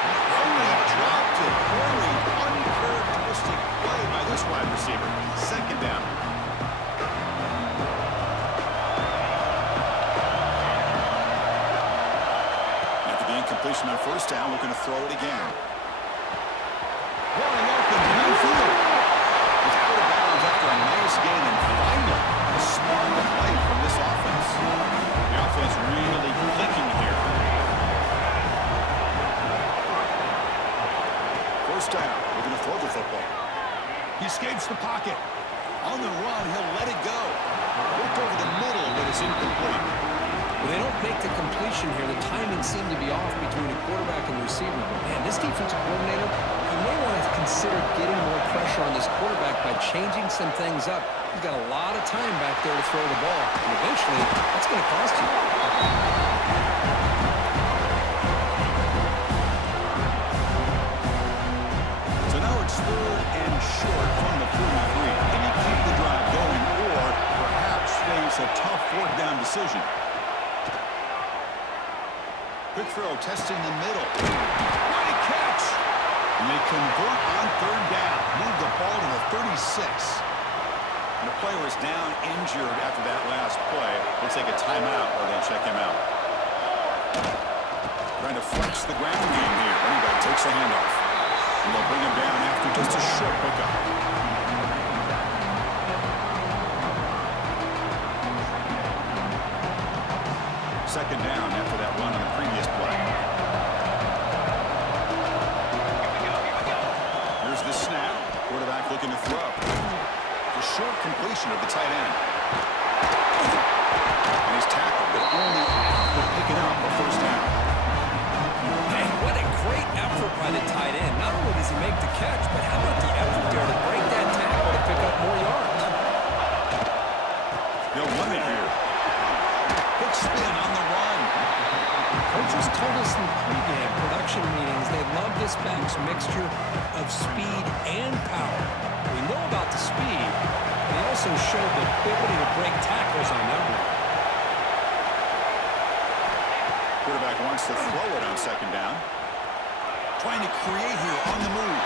Only dropped it. Very uncharacteristic play by this wide receiver. Second down. Completion on first down, looking to throw it again. Wide open downfield. He's out of bounds after a nice gain, and finally a spark of life from this offense. The offense really clicking here. First down, looking to throw the football. He escapes the pocket. On the run, he'll let it go. Worked over the middle, but it's incomplete. When they don't make the completion here, the timing seemed to be off between the quarterback and the receiver. Man, this defensive coordinator, he may want to consider getting more pressure on this quarterback by changing some things up. He's got a lot of time back there to throw the ball, and eventually, that's going to cost you. So now it's third and short from the 43. Can you keep the drive going or perhaps face a tough fourth down decision? Quick throw, testing the middle. What a catch! And they convert on third down. Move the ball to the 36. And the player is down injured after that last play. We'll take a timeout or they'll check him out. Trying to flex the ground game here. Running back takes the handoff. And they'll bring him down after just a short pickup. Second down after that run on the previous play. Here's the snap. Quarterback looking to throw. The short completion of the tight end. And he's tackled, but only after picking up a first down. Man, what a great effort by the tight end. Not only does he make the catch, but how about the effort there to break that tackle to pick up more yards? They'll run it here. Big spin on the run. Coaches told us in pregame production meetings they love this back's mixture of speed and power. We know about the speed. They also showed the ability to break tackles on that one. Quarterback wants to throw it on second down. Trying to create here on the move.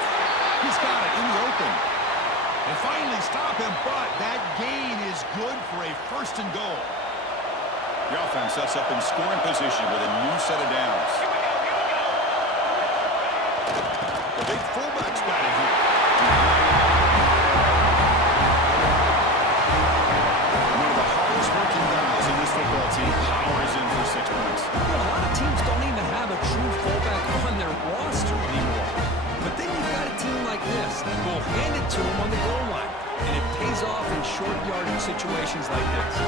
He's got it in the open. They finally stop him, but that gain is good for a first and goal. The offense sets up in scoring position with a new set of downs. The big fullback's got it here. One of the hardest working guys in this football team powers in for 6 points. You know, a lot of teams don't even have a true fullback on their roster anymore. But then you've got a team like this. Go hand it to them on the goal line. And it pays off in short yardage situations like this.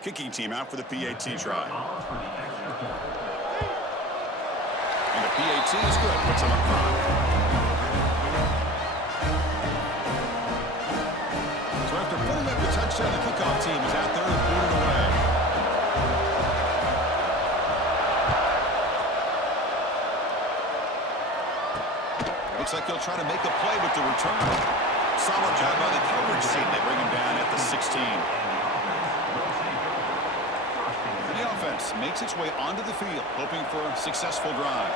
Kicking team out for the PAT try. And the PAT is good. Puts him up front. So after pulling up the touchdown, the kickoff team is out there and pulling away. Looks like they'll try to make a play with the return. Solid job by the coverage team. They bring him down at the 16. The offense makes its way onto the field, hoping for a successful drive.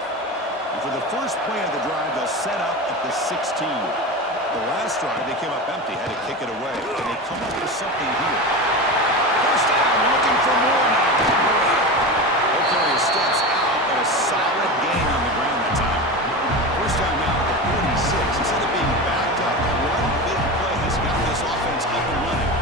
And for the first play of the drive, they'll set up at the 16. The last drive, they came up empty, had to kick it away, and they come up with something here. First down, looking for more now. Okay, he steps out, but a solid gain on the ground that time. First down now at the 46. Instead of being backed up, one big play has got this offense up and running.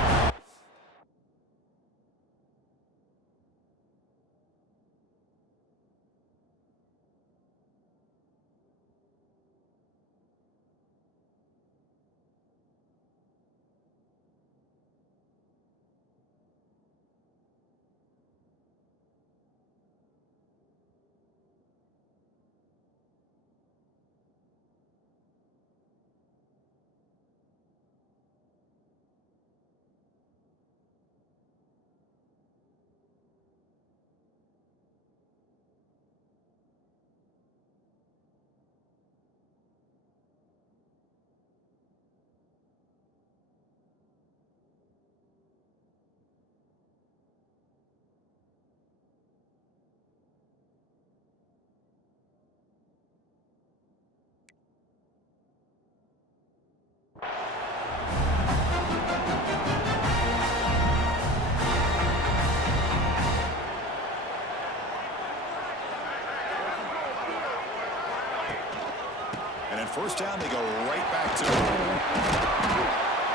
first down, they go right back to it.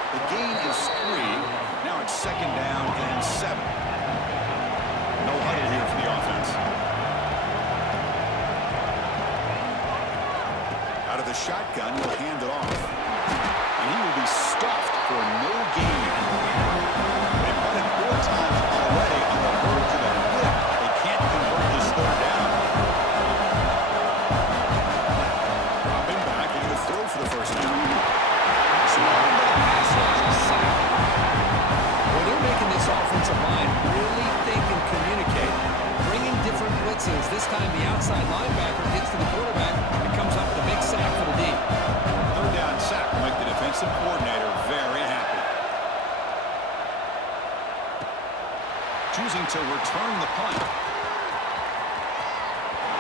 The gain is 3. Now it's second down and 7. No huddle here for the offense. Out of the shotgun, will hand it off. And he will be stuffed for no gain. They've run it 4 times already on the verge of a flip. They can't convert this third down. Dropping back, they're going to throw for the first down. Well, they're making this offensive line really think and communicate. Bringing different blitzes. This time the outside linebacker gets to the quarterback and comes up with a big sack for the D. Third down sack will make the defensive coordinator very happy. Choosing to return the punt.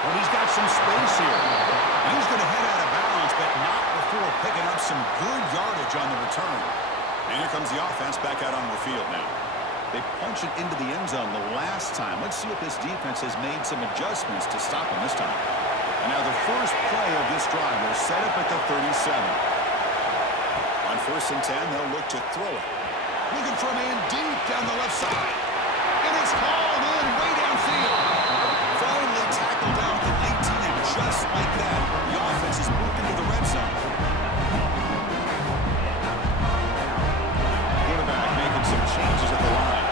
But he's got some space here. He's going to head out of bounds, but not before picking up some good yardage on the return. And here comes the offense back out on the field now. They punched it into the end zone the last time. Let's see if this defense has made some adjustments to stop him this time. And now the first play of this drive will set up at the 37. On first and 10, they'll look to throw it. Looking for a man deep down the left side. And it's hauled in way downfield. Finally tackled down at the 19, and just like that, the offense has moved into the red zone. Quarterback making some changes at the line.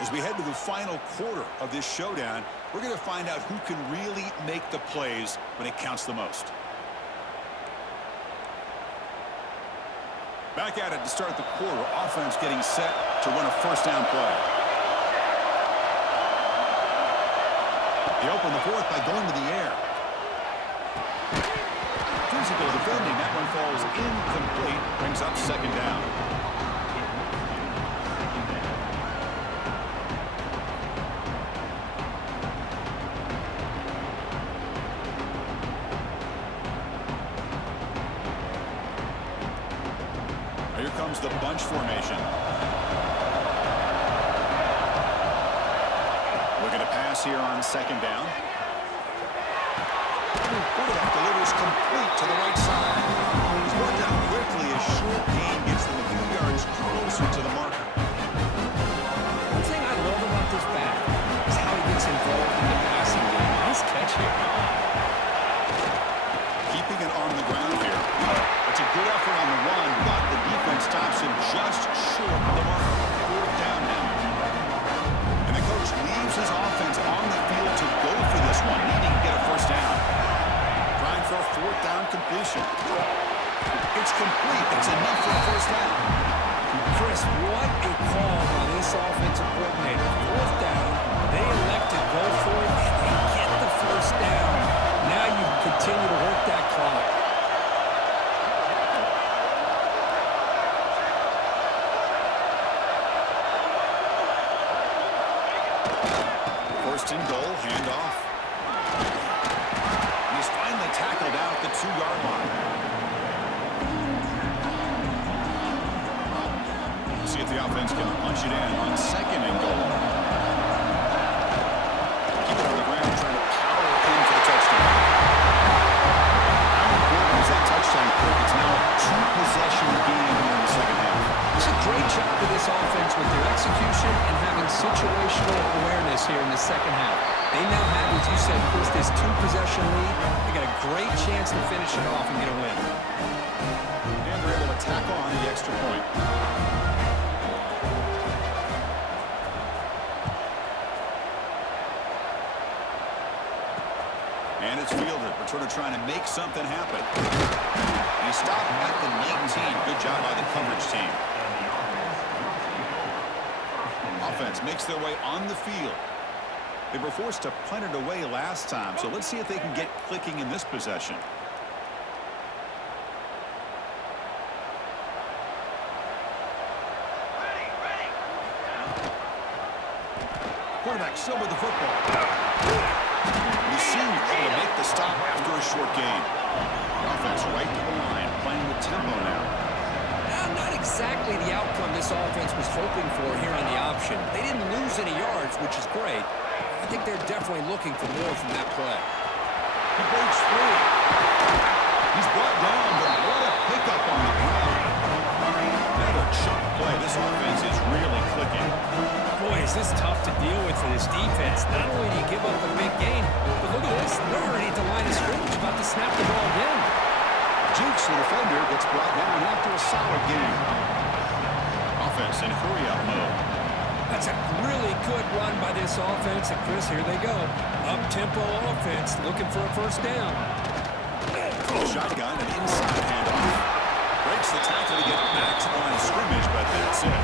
As we head to the final quarter of this showdown, we're going to find out who can really make the plays when it counts the most. Back at it to start the quarter. Offense getting set to run a first down play. They open the fourth by going to the air. Physical defending. That one falls incomplete. Brings up second down. Here comes the bunch formation. Looking to pass here on second down. Quarterback delivers complete to the right side. He's worked out quickly as short gain gets them a few yards closer to the marker. One thing I love about this back is how he gets involved in the passing game. Nice catch here. Keeping it on the ground here. It's a good effort on the run, but the defense stops him just short of the marker. Fourth down now. And the coach leaves his offense on the field to go for this one, needing to get a first down. Trying for a fourth down completion. It's complete. It's enough for the first down. Chris, what a call by this offensive coordinator. Fourth down, they elect to go for it, and they get the first down. Now you continue to work that clock. First and goal, handoff. He's finally tackled out at the 2-yard line. See if the offense can punch it in on second and goal. Keep it on the ground, trying to power in for the touchdown. How important is that touchdown quick? It's now a 2-possession game here in the second half. It's a great job of this offense with their execution and having situational awareness here in the second half. They now have, as you said, Chris, this 2-possession lead. They got a great chance to finish it off and get a win. And they're able to tackle on the extra point. And it's fielded. Returner trying to make something happen. And he stopped at the 19. Good job by the coverage team. Offense makes their way on the field. They were forced to punt it away last time, so let's see if they can get clicking in this possession. quarterback still with the football. The senior able to make the stop after a short gain. The offense right to the line, playing with tempo now. Not exactly the outcome this offense was hoping for here on the option. They didn't lose any yards, which is great. I think they're definitely looking for more from that play. He breaks free. He's brought down, but what a pickup on the ground. Another chunk play. This offense is really clicking. Boy, is this tough to deal with for this defense. Not only do you give up a big gain, but look at this. They're already at the line of scrimmage, about to snap the ball again. Jukes, the defender, gets brought down after a solid game. Offense in hurry-up mode. That's a really good run by this offense. And, Chris, here they go. Up-tempo offense looking for a first down. Shotgun and inside handoff. Breaks the tackle to get back to the line of scrimmage, but that's it.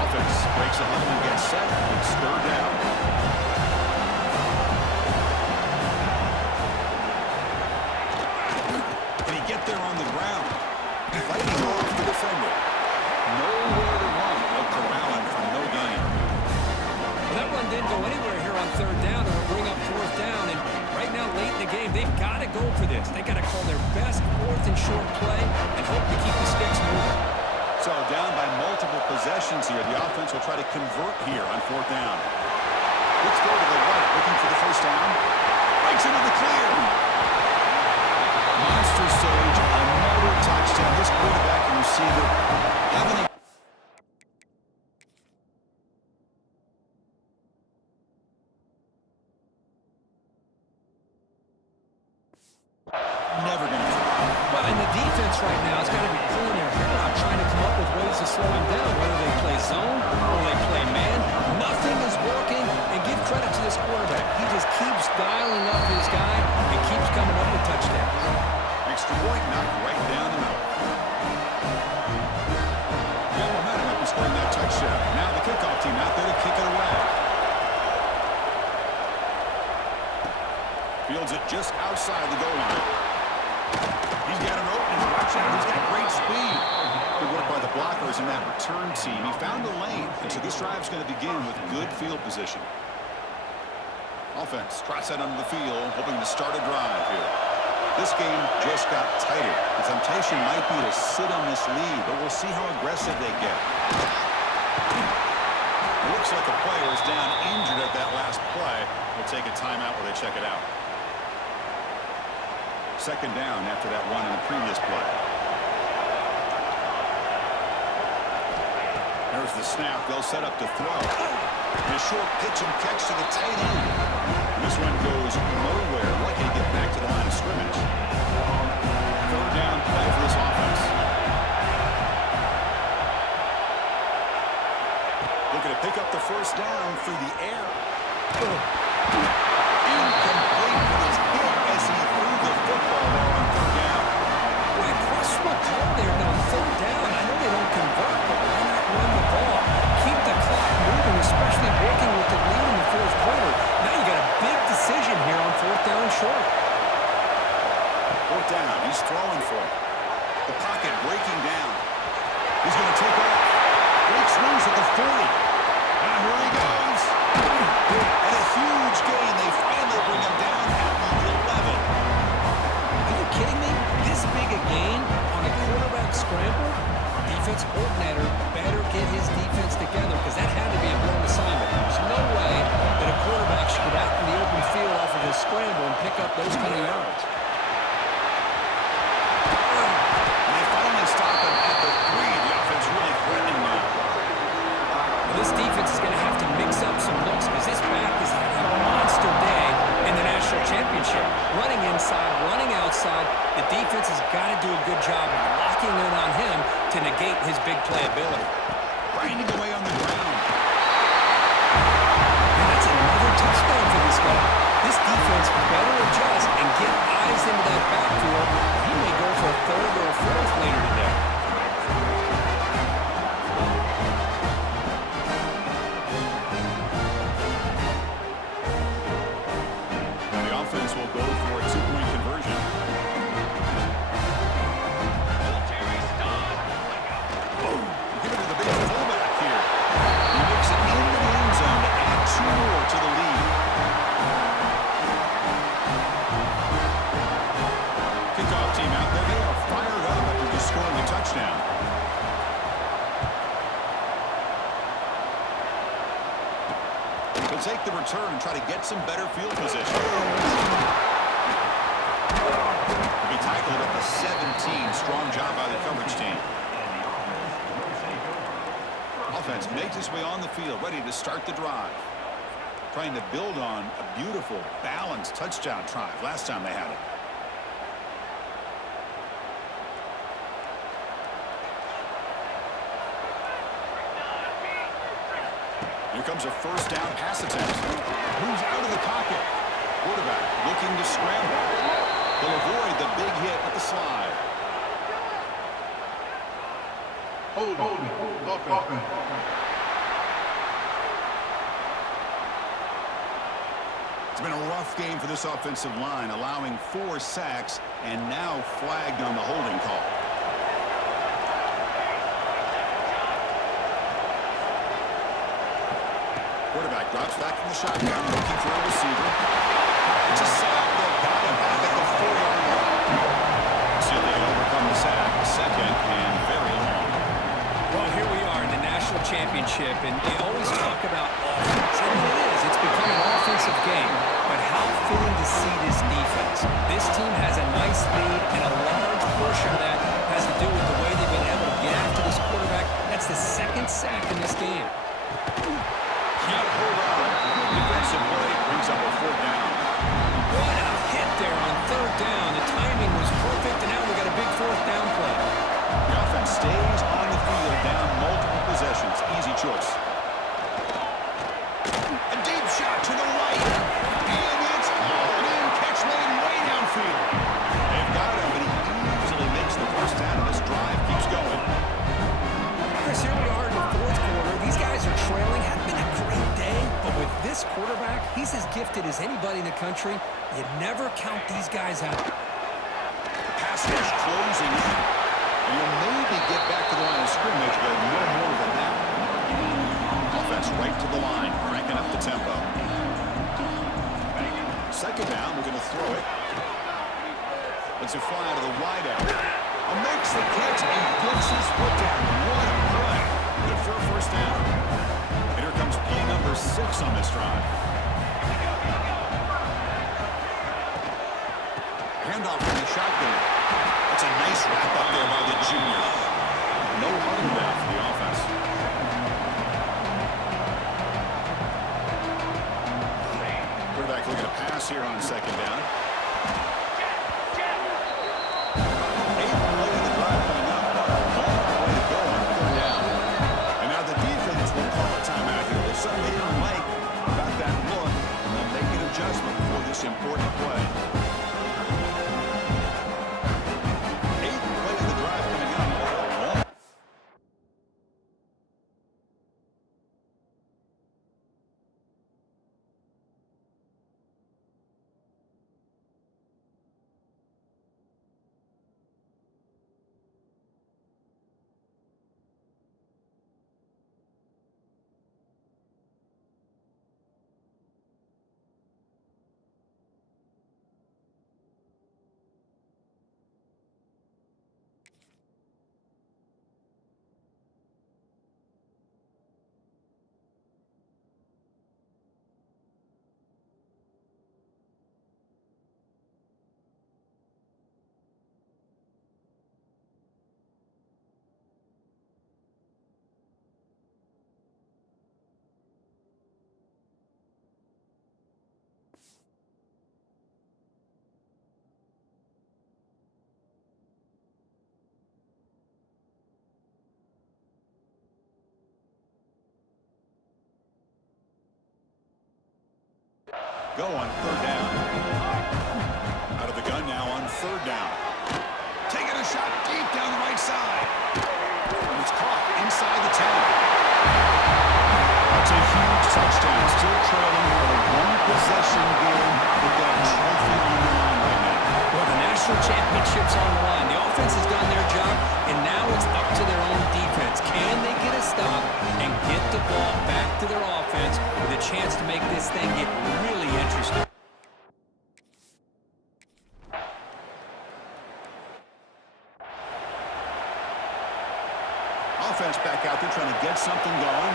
Offense breaks a huddle and gets set. It's third down. Can he get there on the ground? Fighting off the defender. Nowhere to run. They'll corral him for no gain. Well, that run didn't go anywhere here on third down. It'll bring up fourth down. And right now, late in the game, they've got to go for this. They've got to call their best fourth and short play and hope to keep the sticks moving. So down by multiple possessions here. The offense will try to convert here on fourth down. Let's go to the right, looking for the first down. Breaks into the clear. Monster stage, another touchdown. This quarterback and receiver having a never going to try. Well, and the defense right now has got to be pulling their hair out, trying to come up with ways to slow him down, whether they play zone or they play man. Nothing is working, and give credit to this quarterback. He just keeps dialing up his guy and keeps coming up with touchdowns. Extra point knocked right down the middle. Yeah, momentum up and scoring that touchdown. Now the kickoff team out there to kick it away. Fields it just outside the goal line. He's got an opening. Watch out. He's got great speed. Good work by the blockers in that return team. He found the lane, and so this drive is going to begin with good field position. Offense trots that onto the field, hoping to start a drive here. This game just got tighter. The temptation might be to sit on this lead, but we'll see how aggressive they get. It looks like the player is down injured at that last play. We'll take a timeout where they check it out. Second down after that one in the previous play. There's the snap. They'll set up to throw. And a short pitch and catch to the tight end. And this one goes nowhere. Lucky to get back to the line of scrimmage. Third down play for this offense. Looking to pick up the first down through the air. Incomplete with his hit as he threw the football there on third down. Boy, questionable call there on third down. I know they don't convert, but why not run the ball? Keep the clock moving, especially working with the lead in the fourth quarter. Now you got a big decision here on fourth down short. Fourth down. He's throwing for it. The pocket breaking down. He's going to take off. Breaks loose at the 40. And here he goes. And a huge gain. They finally bring him down at the 11. Are you kidding me? This big a gain on a quarterback scramble? Defensive coordinator better get his defense together because that had to be a blown assignment. There's no way that a quarterback should get out in the open field off of his scramble and pick up those kind of yards. And they finally stop him at the 3. The offense really threatening now. Well, this defense is going to have to mix up some looks because this back is having a monster day in the national championship. Running inside, running outside. The defense has got to do a good job of locking in on him to negate his big play ability. Grinding away on the ground. And that's another touchdown for this guy. This defense better adjust and get eyes into that backfield. He may go for a third or a fourth later today. The offense will go for a 2-point conversion. Give it to the big fullback here. He makes it into the end zone to add He'll take the return and try to get some better field position. He tackled at the 17. Strong job by the coverage team. Offense makes its way on the field, ready to start the drive. Trying to build on a beautiful, balanced touchdown drive last time they had it. Here comes a first down pass attempt. Moves out of the pocket. Quarterback looking to scramble. He'll avoid the big hit with the slide. Hold on. It's been a rough game for this offensive line, allowing 4 sacks and now flagged on the holding call. Quarterback drops back from the shotgun, looking for a receiver. It's a sack. They've got him back at the 4-yard line. See if they can overcome the sack. Second and very long. Well, here we are in the national championship, and they always talk about offense. I mean, it is. It's become an offensive game. But how fitting to see this defense. This team has a nice lead, and a large portion of that has to do with the way they've been able to get after this quarterback. That's the 2nd sack in this game. Can't hold on. Defensive play brings up a 4th down. What a hit there on 3rd down. The timing was perfect, and now we got a big 4th down play. The offense stays on the field, down multiple possessions. Easy choice. A deep shot to the right. And it's hauled in. Catch made way downfield. They've got him, but he easily makes the first down, and this drive keeps going. Chris, here we are in the 4th quarter. These guys are trailing. Hadn't been a great day, but with this quarterback, he's as gifted as anybody in the country. You never count these guys out. Pass rush closing in. And you'll maybe get back to the line of scrimmage, but no more than that. Offense right to the line, cranking up the tempo. 2nd down, we're going to throw it. Let's it fly out of the wide out. Makes the catch and gets his foot down. What a play. Good for a first down. And here comes play number 6 on this drive. Handoff from the shotgun. That's a nice wrap up there by the junior. No huddle now for the offense. Quarterback looking to pass here on 2nd down. Something they don't like about that look, and they'll make an adjustment for this important play. 8th play of the drive coming up. Go on 3rd down. Out of the gun now on 3rd down. Taking a shot deep down the right side. And it's caught inside the 10. That's a huge touchdown. Still trailing for a 1-possession game with that trophy on the line right now. Well, the national championship's on the line. The offense has done their job, and now it's up to their own defense. Can they get a stop and get the ball back to their offense with a chance to make this thing get really interesting? Offense back out there trying to get something going.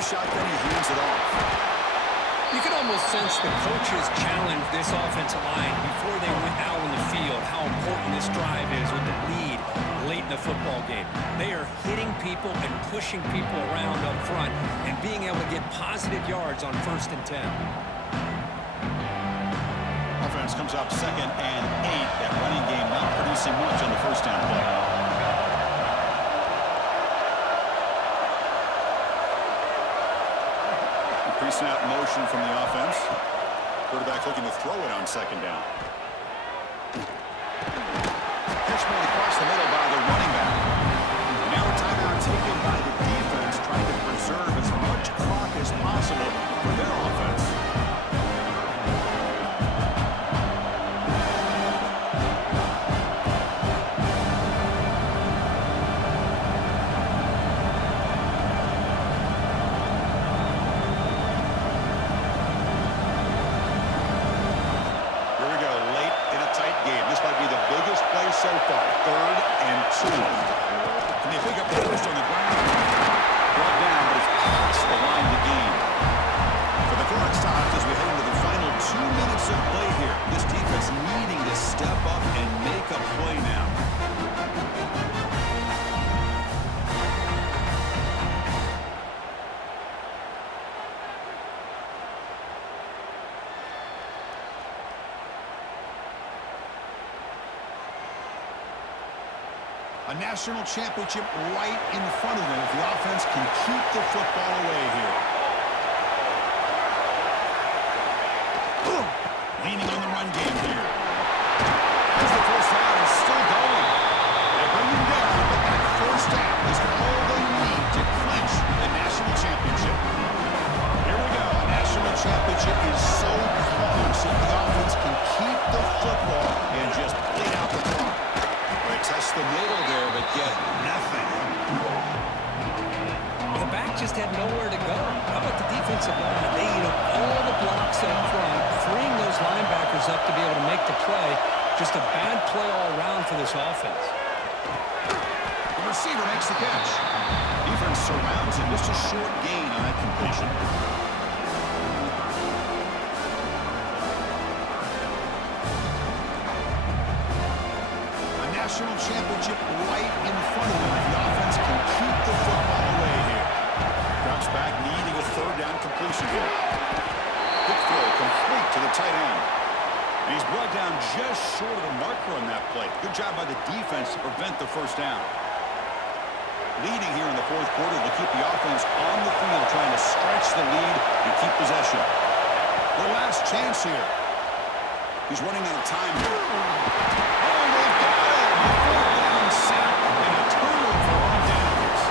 the shot, then he hands it off. You can almost sense the coaches challenge this offensive line before they went out in the field, how important this drive is with the lead late in the football game. They are hitting people and pushing people around up front and being able to get positive yards on 1st and 10. Offense comes up 2nd and 8. That running game not producing much on the first down play. Pre-snap motion from the offense. Quarterback looking to throw it on 2nd down. Pitch made across the middle by the running back. And now a timeout taken by the defense, trying to preserve as much clock as possible for their offense. So far, 3rd and 2. And they pick up the first on the ground. Brought down, but it's past the line to gain. For the clock stops as we head into the final 2 minutes of play here. This defense needing to step up and make a play now. A national championship right in front of them if the offense can keep the football away here. Boom! Leaning on the run game here. As the first down is still going. They bring him down, but that first down is all they need to clinch the national championship. Here we go. A national championship is so close if the offense can keep the football and just bleed out the clock. Test the middle there, but get nothing. The back just had nowhere to go. How about the defensive line? They eat up all the blocks up front, freeing those linebackers up to be able to make the play. Just a bad play all around for this offense. The receiver makes the catch. Defense surrounds him. Just a short gain on that completion. National championship right in front of them if the offense can keep the football away here. Drops back, needing a 3rd down completion here. Quick throw complete to the tight end. And he's brought down just short of the marker on that play. Good job by the defense to prevent the first down. Leading here in the 4th quarter to keep the offense on the field, trying to stretch the lead and keep possession. Their last chance here. He's running out of time here. Oh, they've got it! A 4th down sack and a turnover on downs.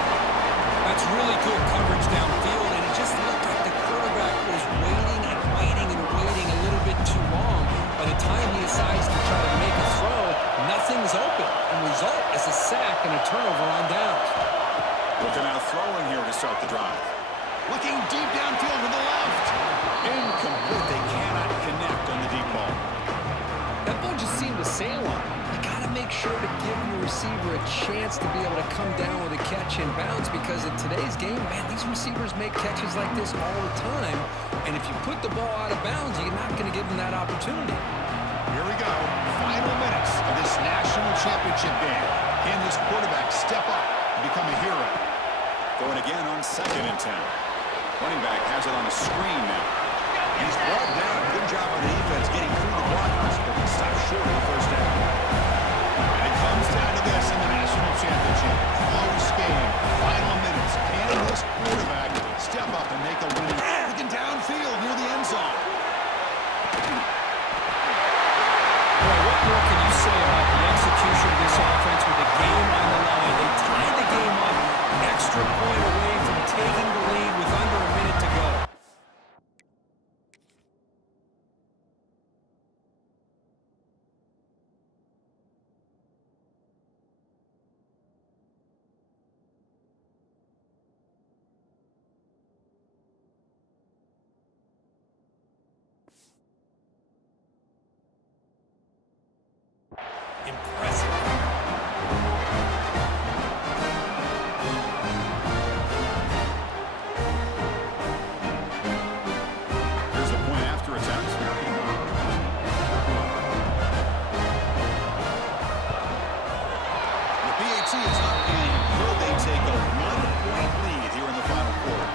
That's really good coverage downfield, and it just looked like the quarterback was waiting and waiting and waiting a little bit too long. By the time he decides to try to make a throw, nothing's open. And result is a sack and a turnover on downs. Looking out throwing here to start the drive. Looking deep downfield to the left. Incomplete. They cannot connect on the deep ball. That ball just seemed to sail on. You got to make sure to give your receiver a chance to be able to come down with a catch and bounce, because in today's game, man, these receivers make catches like this all the time. And if you put the ball out of bounds, you're not going to give them that opportunity. Here we go. Final minutes of this national championship game. Can this quarterback step up and become a hero? Going again on 2nd and 10. Running back has it on the screen now. He's brought down. Good job on the defense getting through the blockers, but he stopped short of the first down. And it comes down to this in the national championship. Close game. Final minutes. Can this quarterback step up and make a winning? Looking downfield near the end zone. Boy, what more can you say about the execution of this offense with the game on the line? They tied the game up, extra point away from taking the lead with under a minute to go. BAT is up, and will they take a 1-point lead here in the final quarter?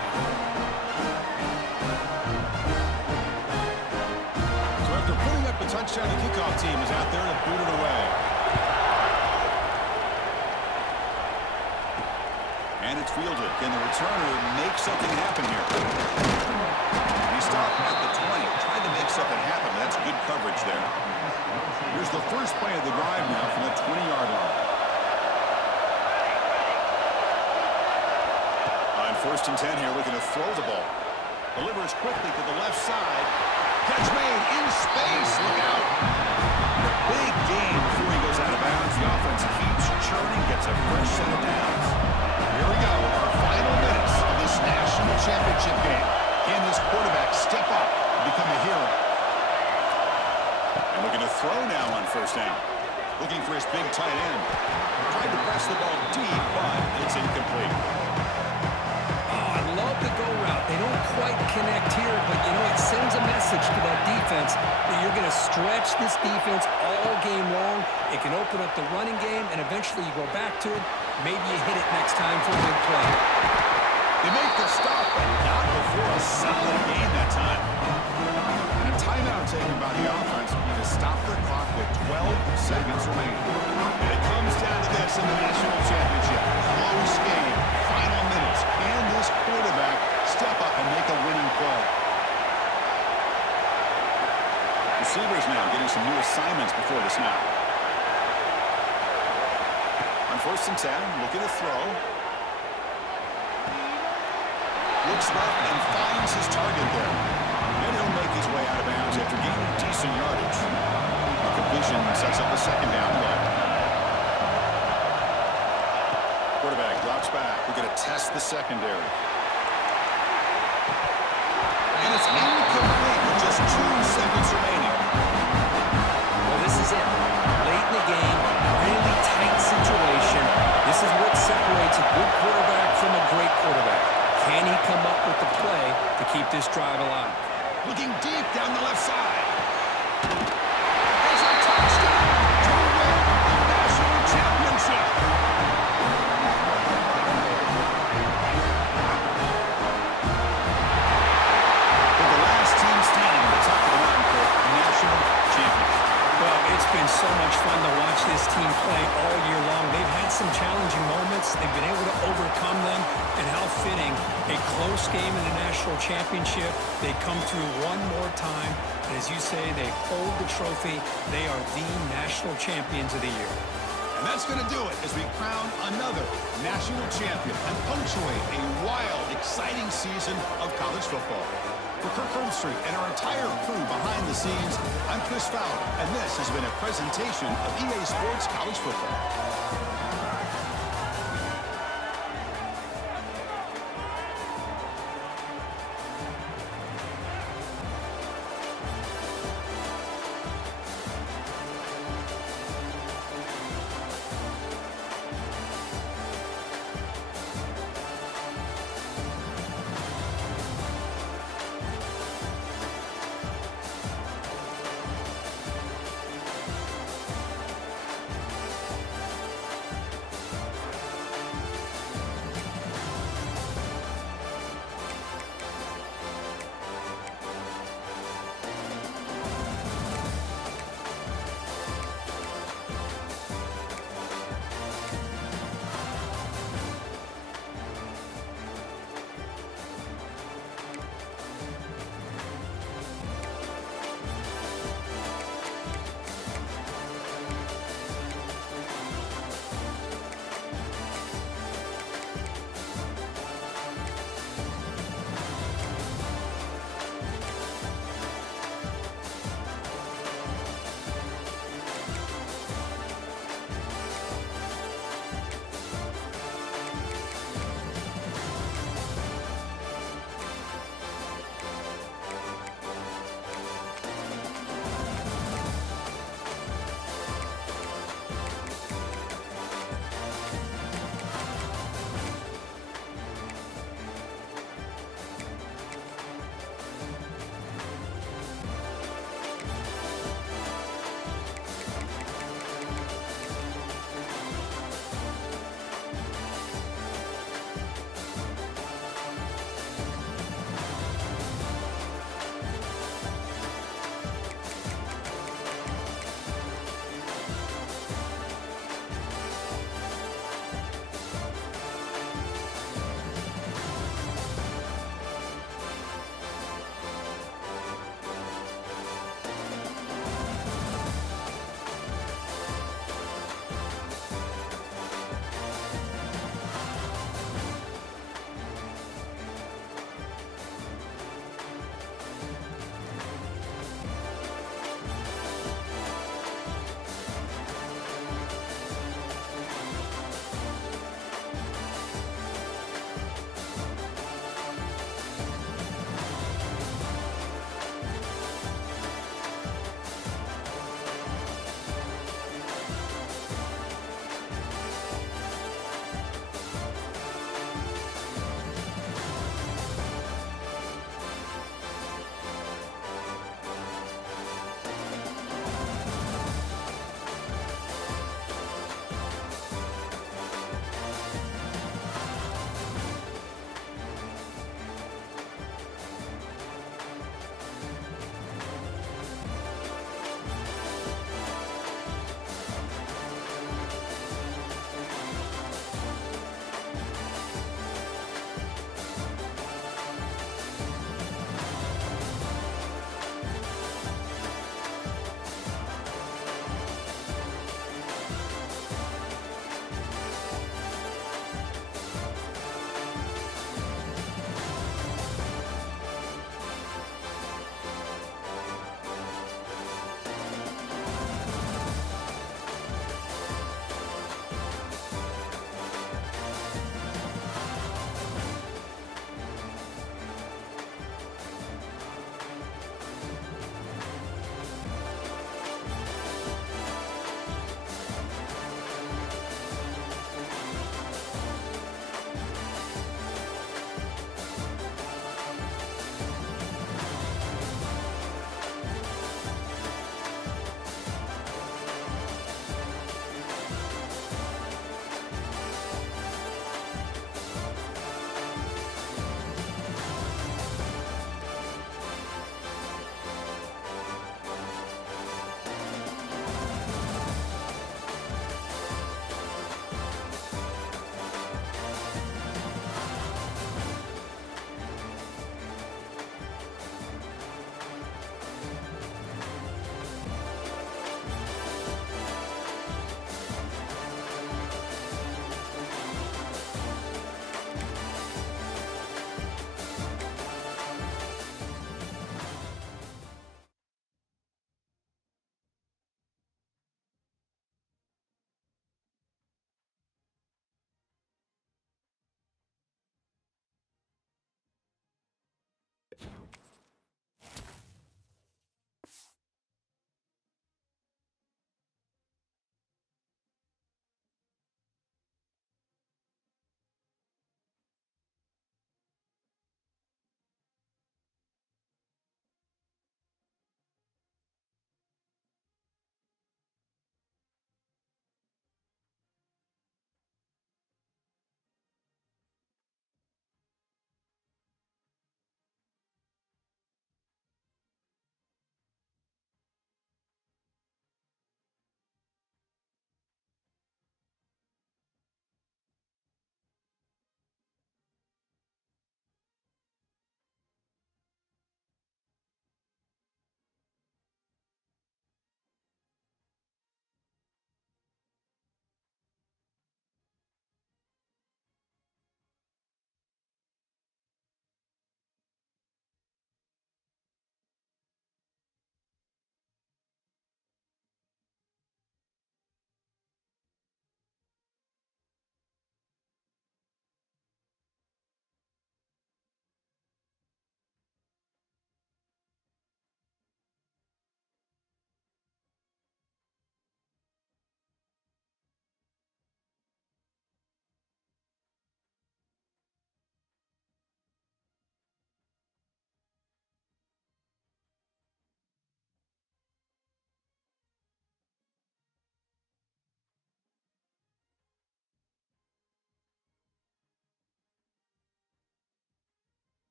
So after putting up the touchdown, the kickoff team is out there to boot it away. And it's fielded. Can the returner make something happen here? He stopped at the 20, tried to make something happen. That's good coverage there. Here's the first play of the drive now from the 20-yard line. On 1st and 10 here, looking to throw the ball. Delivers quickly to the left side. Catch made in space. Look out. A big gain before he goes out of bounds. The offense keeps churning, gets a fresh set of downs. Here we go, our final minutes of this national championship game. Can this quarterback step up and become a hero? And looking to throw now on 1st down. Looking for his big tight end. Tried to press the ball deep, but it's incomplete. Oh, I love the go route. They don't quite connect here, but, you know, it sends a message to that defense that you're going to stretch this defense all game long. It can open up the running game, and eventually you go back to it. Maybe you hit it next time for a big play. They make the stop, but not before a solid gain that time. And a timeout taken by the offense to stop the clock with 12 seconds remaining. And it comes down to this in the national championship. Close game, final minutes. Can this quarterback step up and make a winning play? Receivers now getting some new assignments before the snap. On 1st and 10, looking to throw. Looks left and finds his target there. And he'll make his way out of bounds after gaining decent yardage. The completion sets up the 2nd down play. Quarterback drops back. We're going to test the secondary. And it's incomplete with just 2 seconds remaining. Well, this is it. Late in the game, really tight situation. This is what separates a good quarterback from a great quarterback. Can he come up with the play to keep this drive alive? Looking deep down the left side. There's a touchdown to win the national championship. For the last team standing at the top of the mountain for national champions. Well, it's been so much fun to watch this team play all year long. They've had some challenging moments. They've been able to overcome them. And how fitting, a close game in the national championship. They come through one more time. And as you say, they hold the trophy. They are the national champions of the year. And that's going to do it as we crown another national champion and punctuate a wild, exciting season of college football. For Kirk Herbstreit and our entire crew behind the scenes, I'm Chris Fowler, and this has been a presentation of EA Sports College Football.